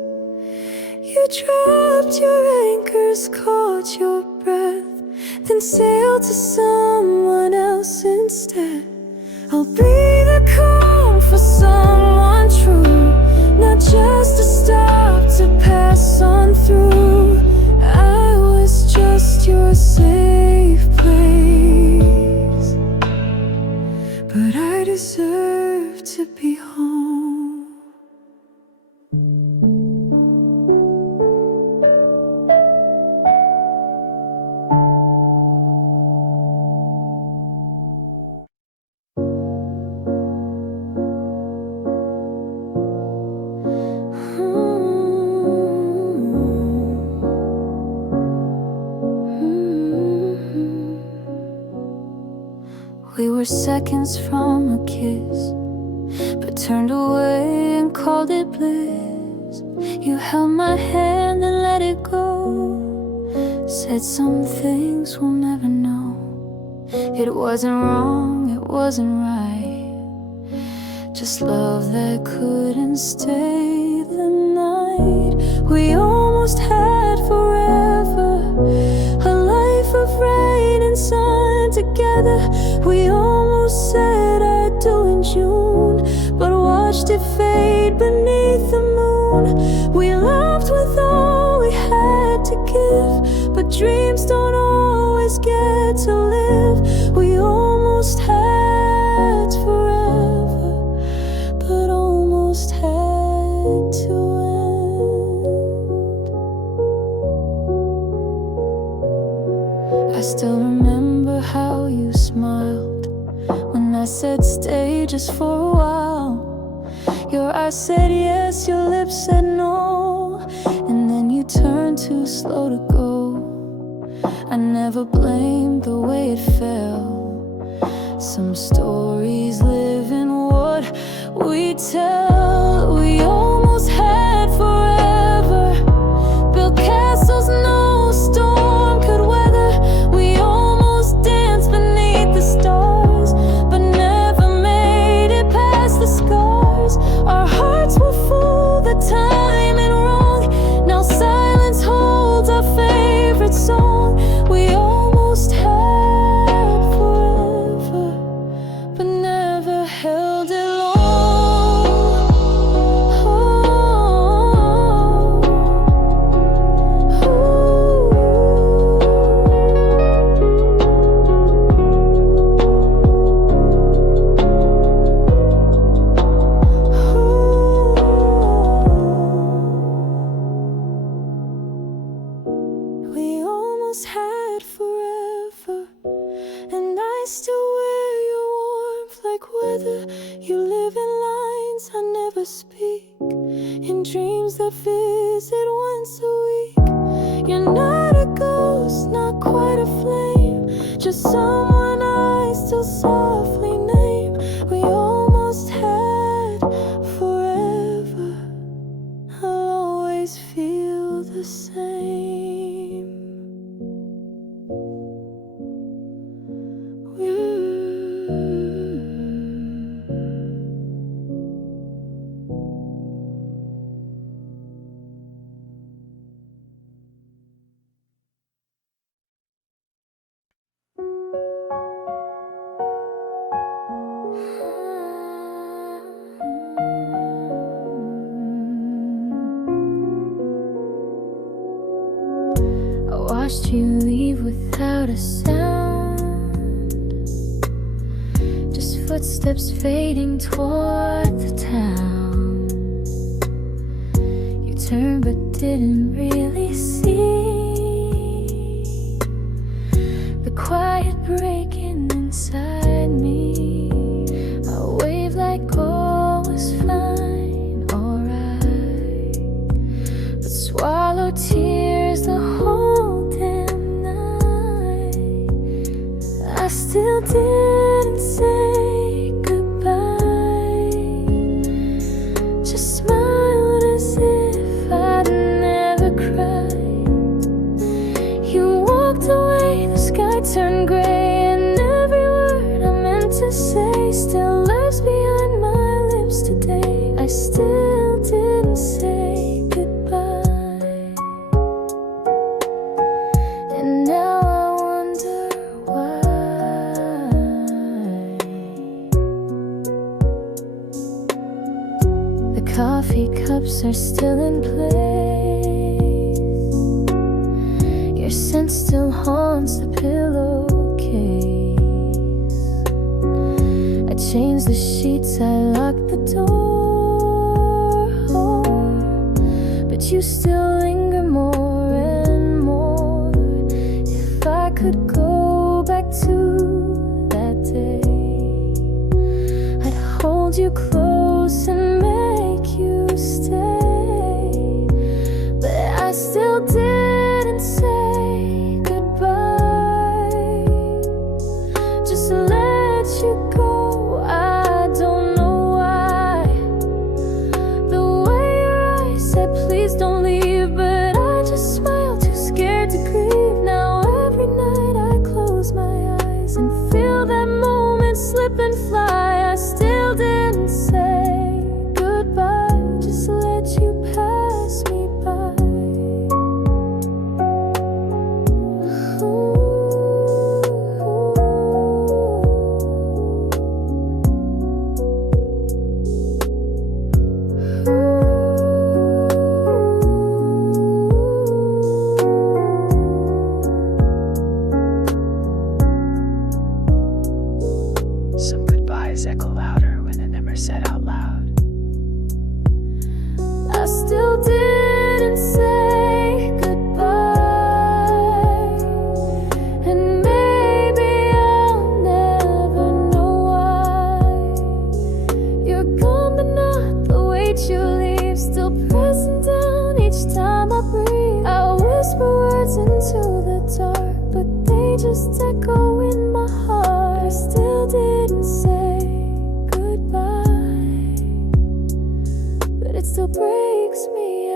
You dropped your anchors, caught your breath, then sailed to someone else instead. I'll be the calm for someone true, not just a stop to pass on through. I was just your safe place, but I deserve to be home. We were seconds from a kiss, but turned away and called it bliss. You held my hand and let it go, said some things we'll never know. It wasn't wrong, it wasn't right, just love that couldn't stay the night. We almost had forever, a life of rain and sun together. We almost said I do in June, but watched it fade beneath the moon. We loved with all we had to give, but dreams don't always get to live. We almost had forever, but almost had to end. I still remember how you smiled when I said stay just for a while. Your eyes said yes, your lips said no, and then you turned too slow to go. I never blamed the way it felt. Some stories live in what we tell. We almost had forever, built castles no storm could weather. We almost danced beneath the stars, but never made it past the scars. Our hearts were full, the time and wrong. Now silence holds our favorite song. We almost had forever, but never held it long. We almost had forever, and I still wear your warmth like weather. You live in lines I never speak, in dreams that visit once a week. You're not a ghost, not quite a flame, just someone I still softly name. We almost had forever, I'll always feel the same. I watched you leave without a sound, just footsteps fading toward the town. You turned but didn't really see the quiet breaking inside me. I waved like all was fine, alright, but swallowed tears the whole damn night. I still didn't say goodbye, just smiled as if I'd never cried. coffee cups are still in place. Your scent still haunts the pillowcase. I changed the sheets, I locked the door, but you still linger more and more. If I could go back to that day, I'd hold you close and make you stay. But I still didn't say goodbye, just let you go. I don't know why. The way your eyes said please don't leave, but I just smiled, too scared to grieve. Now every night I close my eyes and feel that moment slip and fly. I still didn't say goodbye, just let you pass me by. Some goodbyes echo louder when they're never said out loud. I still didn't say goodbye, and maybe I'll never know why. You're gone but not the weight you leave, still pressing down each time I breathe. I whisper words into the dark, but they just echo in my heart. I still didn't say goodbye, but it still breaks me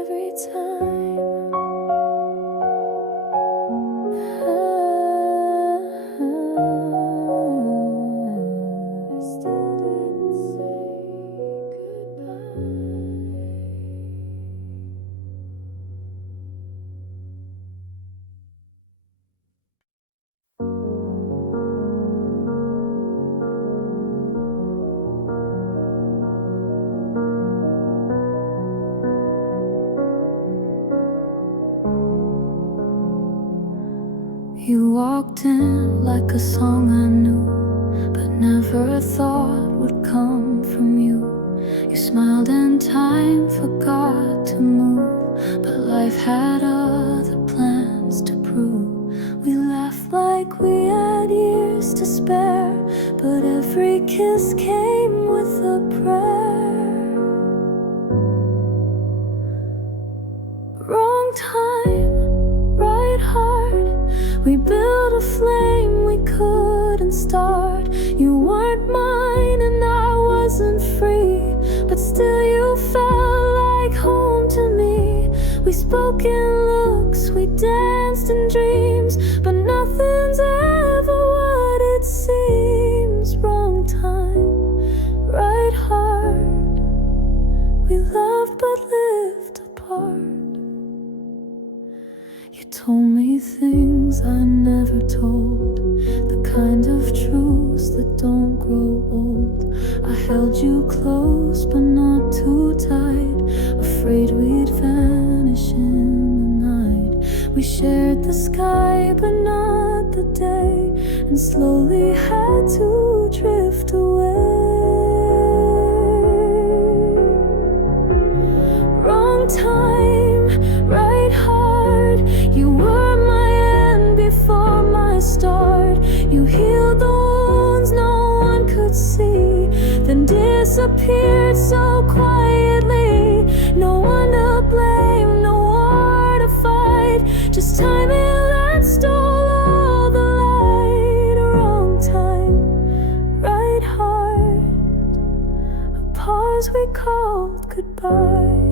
every time. I still didn't say goodbye. You walked in like a song I knew, but never thought would come from you. You smiled and time forgot to move, but life had other plans to prove. We laughed like we had years to spare, but every kiss came with a prayer. Wrong time, right heart. We built a flame we couldn't start. You weren't mine and I wasn't free, but still you felt like home to me. We spoke in looks, we danced in dreams, but nothing's ever what it seems. Wrong time, right heart. We loved but lived apart. You told me things I never told, the kind of truths that don't grow old. I held you close but not too tight, afraid we'd vanish in the night. We shared the sky but not the day, and slowly had to drift away. Wrong time, right heart. You were my end before my start. You healed the wounds no one could see, then disappeared so quietly. No one to blame, no war to fight, just timing that stole all the light. Wrong time, right heart. A pause we called goodbye.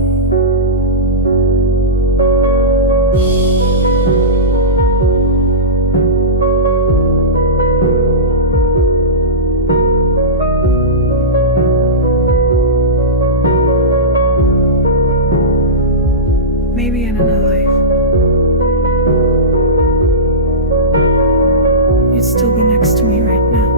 Maybe in another life, you'd still be next to me right now.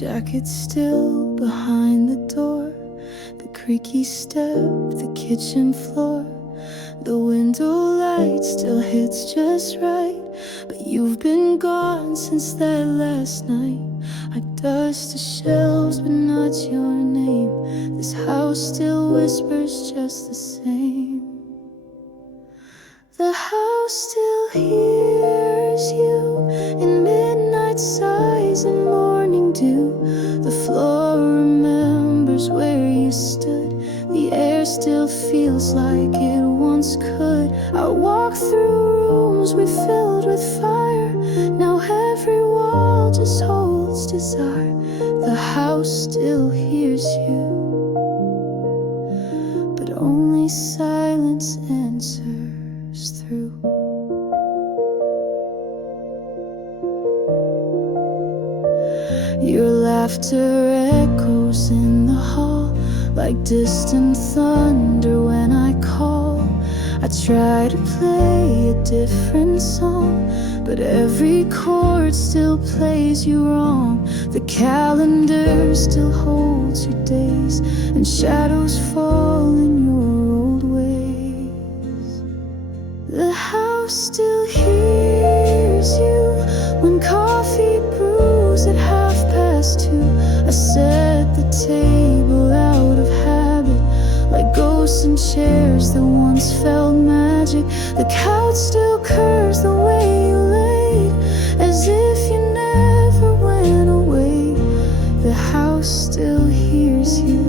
jacket still behind the door, the creaky step, the kitchen floor. The window light still hits just right, but you've been gone since that last night. I dust the shelves but not your name. This house still whispers just the same. The house still hears you in midnight sighs and morning dew. The floor remembers where you stood. The air still feels like it once could. I walk through rooms we filled with fire. Now every wall just holds desire. The house still hears you, but only silence answers through. Your laughter echoes in the hall like distant thunder when I call. I try to play a different song, but every chord still plays you wrong. The calendar still holds your days, and shadows fall in your old ways. The house still hears you when coffee brews at 2:30. I set the table out of habit, like ghosts in chairs that once felt magic. The couch still curves the way you laid, as if you never went away. The house still hears you,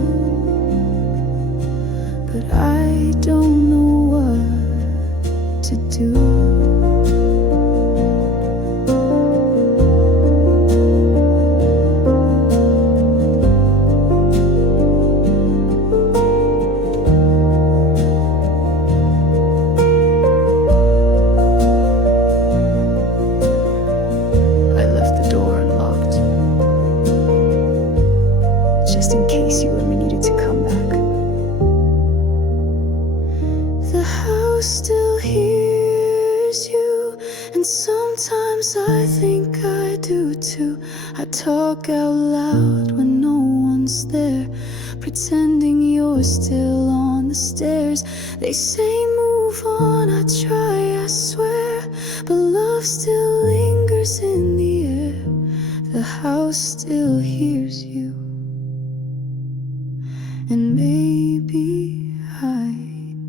but I don't know what to do. Still hears you, and sometimes I think I do too. I talk out loud when no one's there, pretending you're still on the stairs. They say move on, I try, I swear, but love still lingers in the air. The house still hears you, and maybe I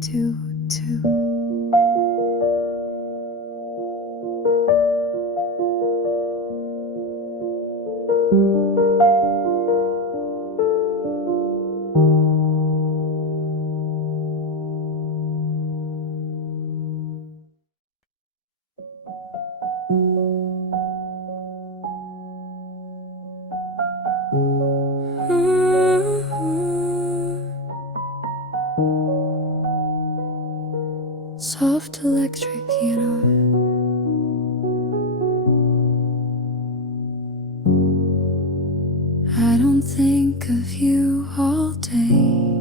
do too. Soft electric piano, I don't think of you all day.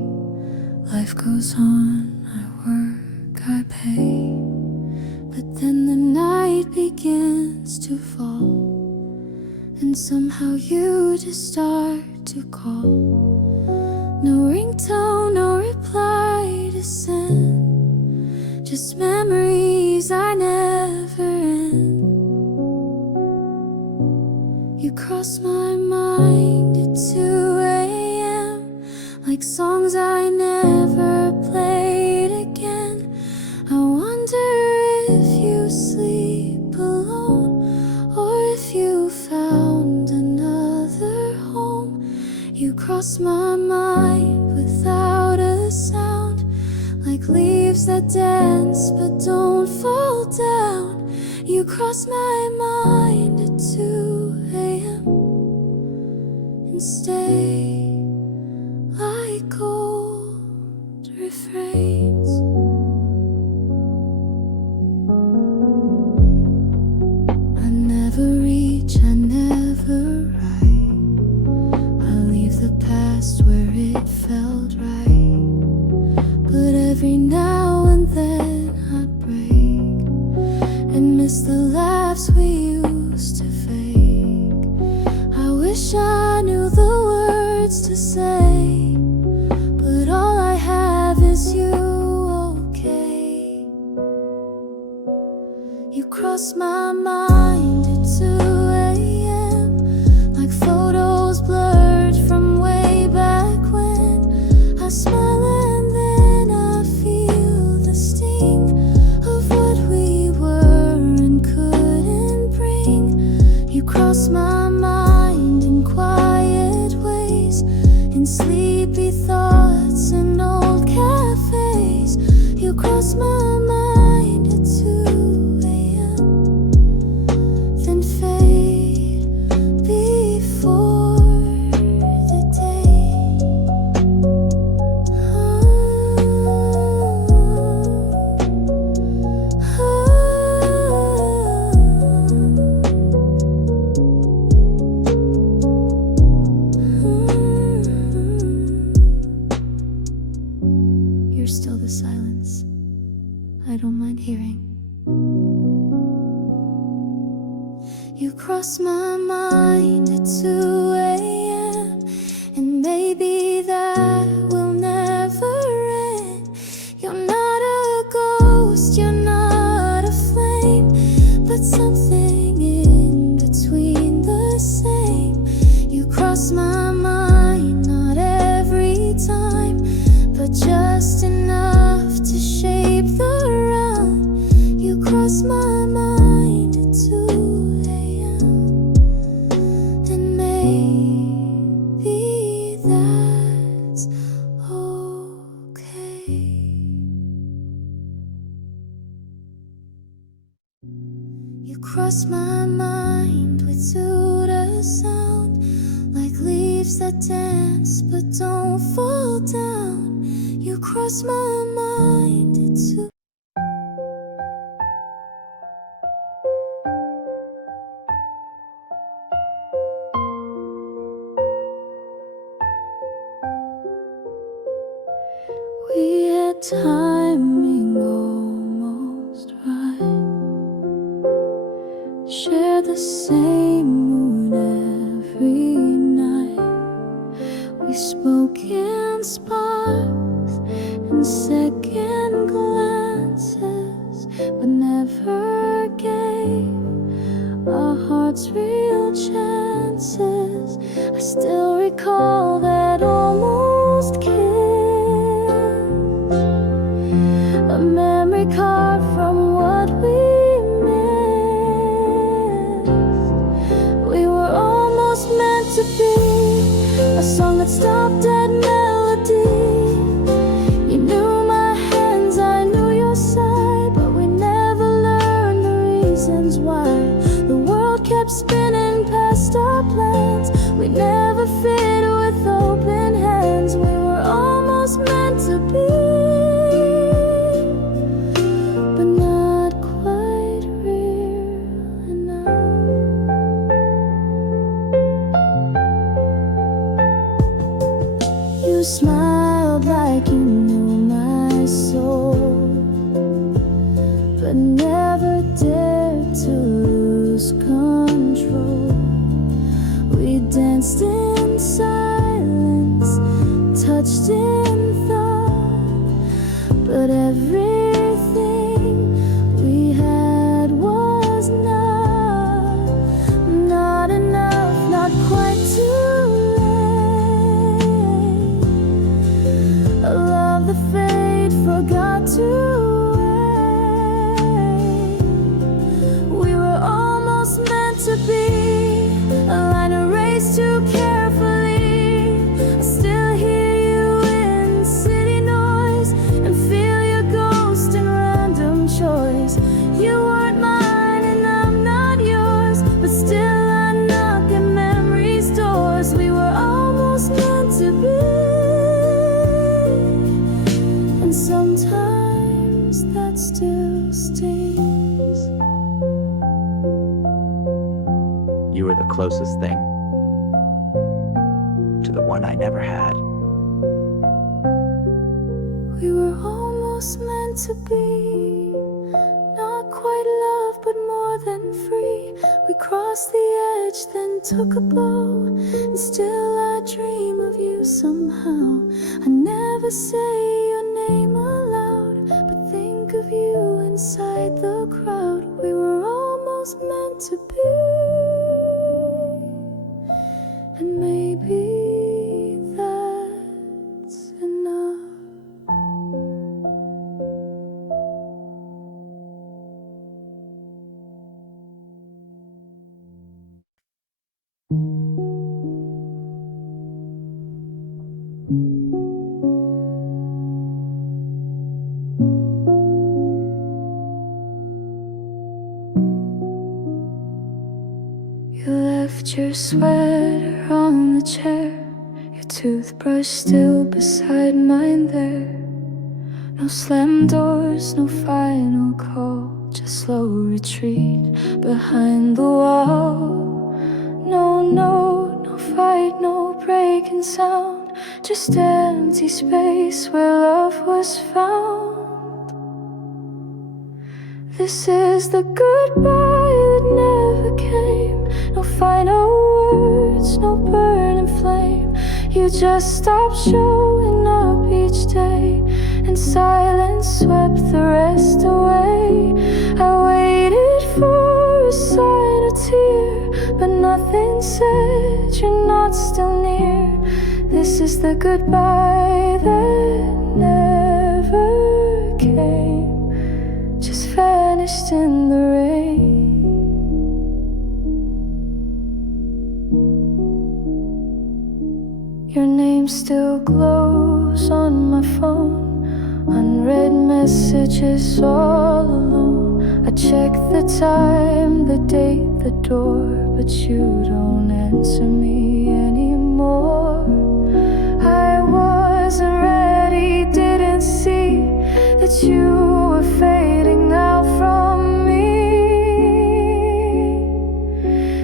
Life goes on, I work, I pay. But then the night begins to fall, and somehow you just start to call. No ringtone, no reply to send, just memories I never end. You cross my mind at 2 a.m. like songs I never played again. I wonder if you sleep alone, or if you found another home. You cross my mind without a sound, like leaves that dance but don't fall down. You cross my mind at 2 a.m. and stay like old refrains. I never reach, I never write. I leave the past where it felt right, but every now and then I break and miss the laughs we used to fake. I wish I knew to say, but all I have is you, okay? You cross my mind at 2 a.m. like photos blurred from way back when. I smile and then I feel the sting of what we were and couldn't bring. You cross my mind in quiet ways, in sleepy thoughts and old cafes. You cross my mind at 2 a.m. then fade before the day. You're still the silence I don't mind hearing. You cross my mind at 2 a.m. and maybe that will never end. You're not a ghost, you're not a flame, but something in between the same. You cross my mind, not every time, but just enough to shape the run. You cross my mind at 2 a.m. and maybe that's okay. You cross my mind with Suda sound, like leaves that dance but don't fall down. You cross my mind at 2. We had timing almost right, share the same moon every night. We spoke in sparks and second glances, but never gave our hearts real chances. I still recall that almost kiss, a memory carved from what we missed. We were almost meant to be a song that stopped at melody. You knew my hands, I knew your side, but we never learned the reasons why. The world kept spinning past our plans. We never fit with open hands. We were almost meant to be, but not quite real enough. You smiled like you knew my soul, but never dared to lose control. We danced in silence, touched in thought, but everything we had was not enough, not quite too late. A love the fate forgot to wait. We were almost meant to be, a line erased too carefully. I still hear you in city noise and feel your ghost in random choice. You weren't mine and I'm not yours, but still I knock at memory's doors. We were almost meant to be, and sometimes that still stings. You were the closest thing to the one I never had. We were almost meant to be, not quite love, but more than free. We crossed the edge, then took a bow, and still I dream of you somehow. I never say your name aloud, but think of you inside the crowd. We were almost meant to be, and maybe that's enough. You left your sweater on the chair, your toothbrush still beside mine there. No slam doors, no final call, just slow retreat behind the wall. No fight, no breaking sound, just empty space where love was found. This is the goodbye that never came. No final words, no burning flame. You just stopped showing up each day, and silence swept the rest away. I waited for a sign, a tear, but nothing said you're not still near. This is the goodbye that never came, just vanished in the rain. Your name still glows on my phone, unread messages all alone. I check the time, the date, the door, but you don't answer me anymore. I wasn't ready, didn't see that you were fading out from me.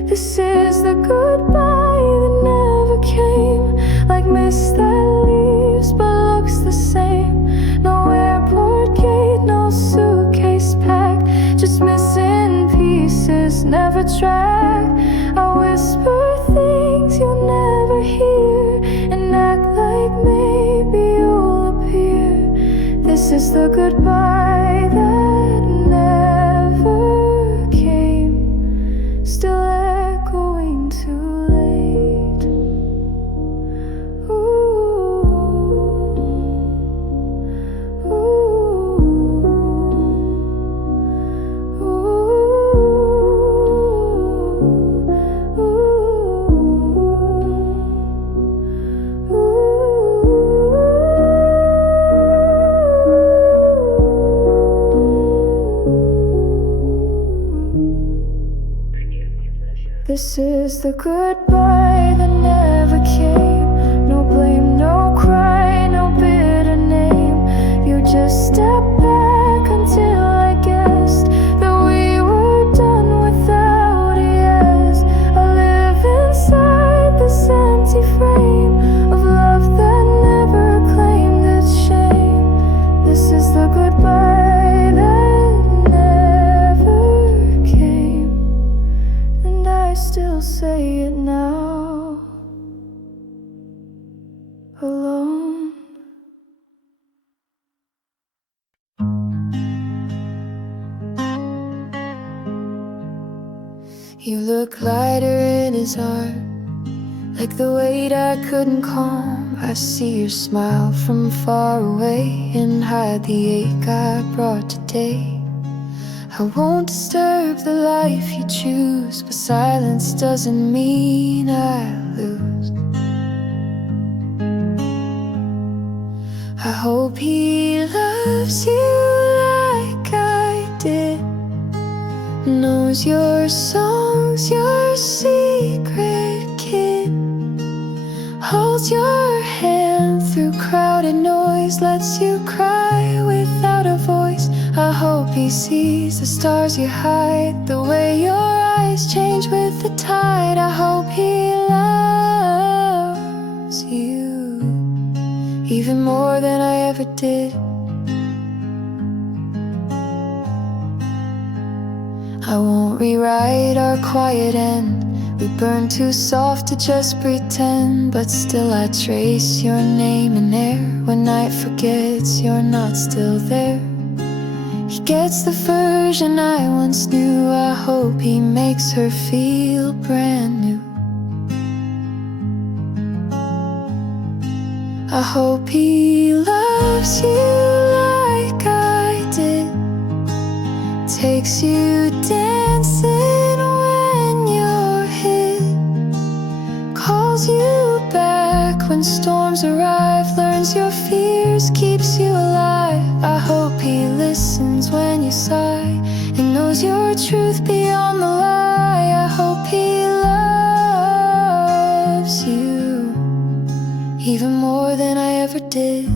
This is the goodbye that never came, like mist that leaves but looks the same. No airport gate, no suitcase packed, just missing pieces, never tracked. I whisper things you'll never hear, and act like maybe you'll appear. This is the goodbye that never came, still echoing too late. This is the goodbye that never came. No blame, no cry, no bitter name. You just stepped back until I guessed that we were done without a yes. I live inside this empty frame of love that never claimed its shame. This is the goodbye that never came, and I still say it now, alone. You look lighter in his arm, like the weight I couldn't calm. I see your smile from far away and hide the ache I brought today. I won't disturb the life you choose, but silence doesn't mean I lose. I hope he loves you like I did, knows your songs, your secret kid, holds your hand through crowded noise, lets you cry without a voice. I hope he sees the stars you hide, the way your eyes change with the tide. I hope he loves you even more than I ever did. I won't rewrite our quiet end, We burn too soft to just pretend, but still I trace your name in air. When night forgets you're not still there. He gets the version I once knew. I hope he makes her feel brand new. I hope he loves you like I did, takes you dancing when you're hit, calls you back when storms arrive, learns your fears, keeps you alive. I hope he listens when you sigh and knows your truth beyond the lie. I hope he loves you even more than I ever did.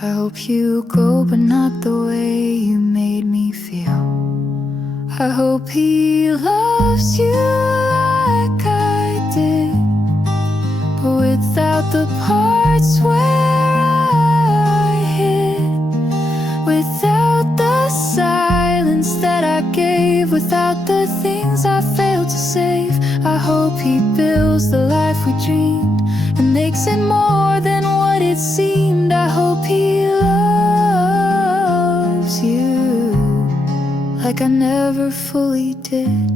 I hope you go, but not the way you made me feel. I hope he loves you like I did, but without the parts where I hid, without the silence that I gave, without the things I failed to save. I hope he builds the life we dreamed and makes it more than what it seemed. I hope he loves you like I never fully did.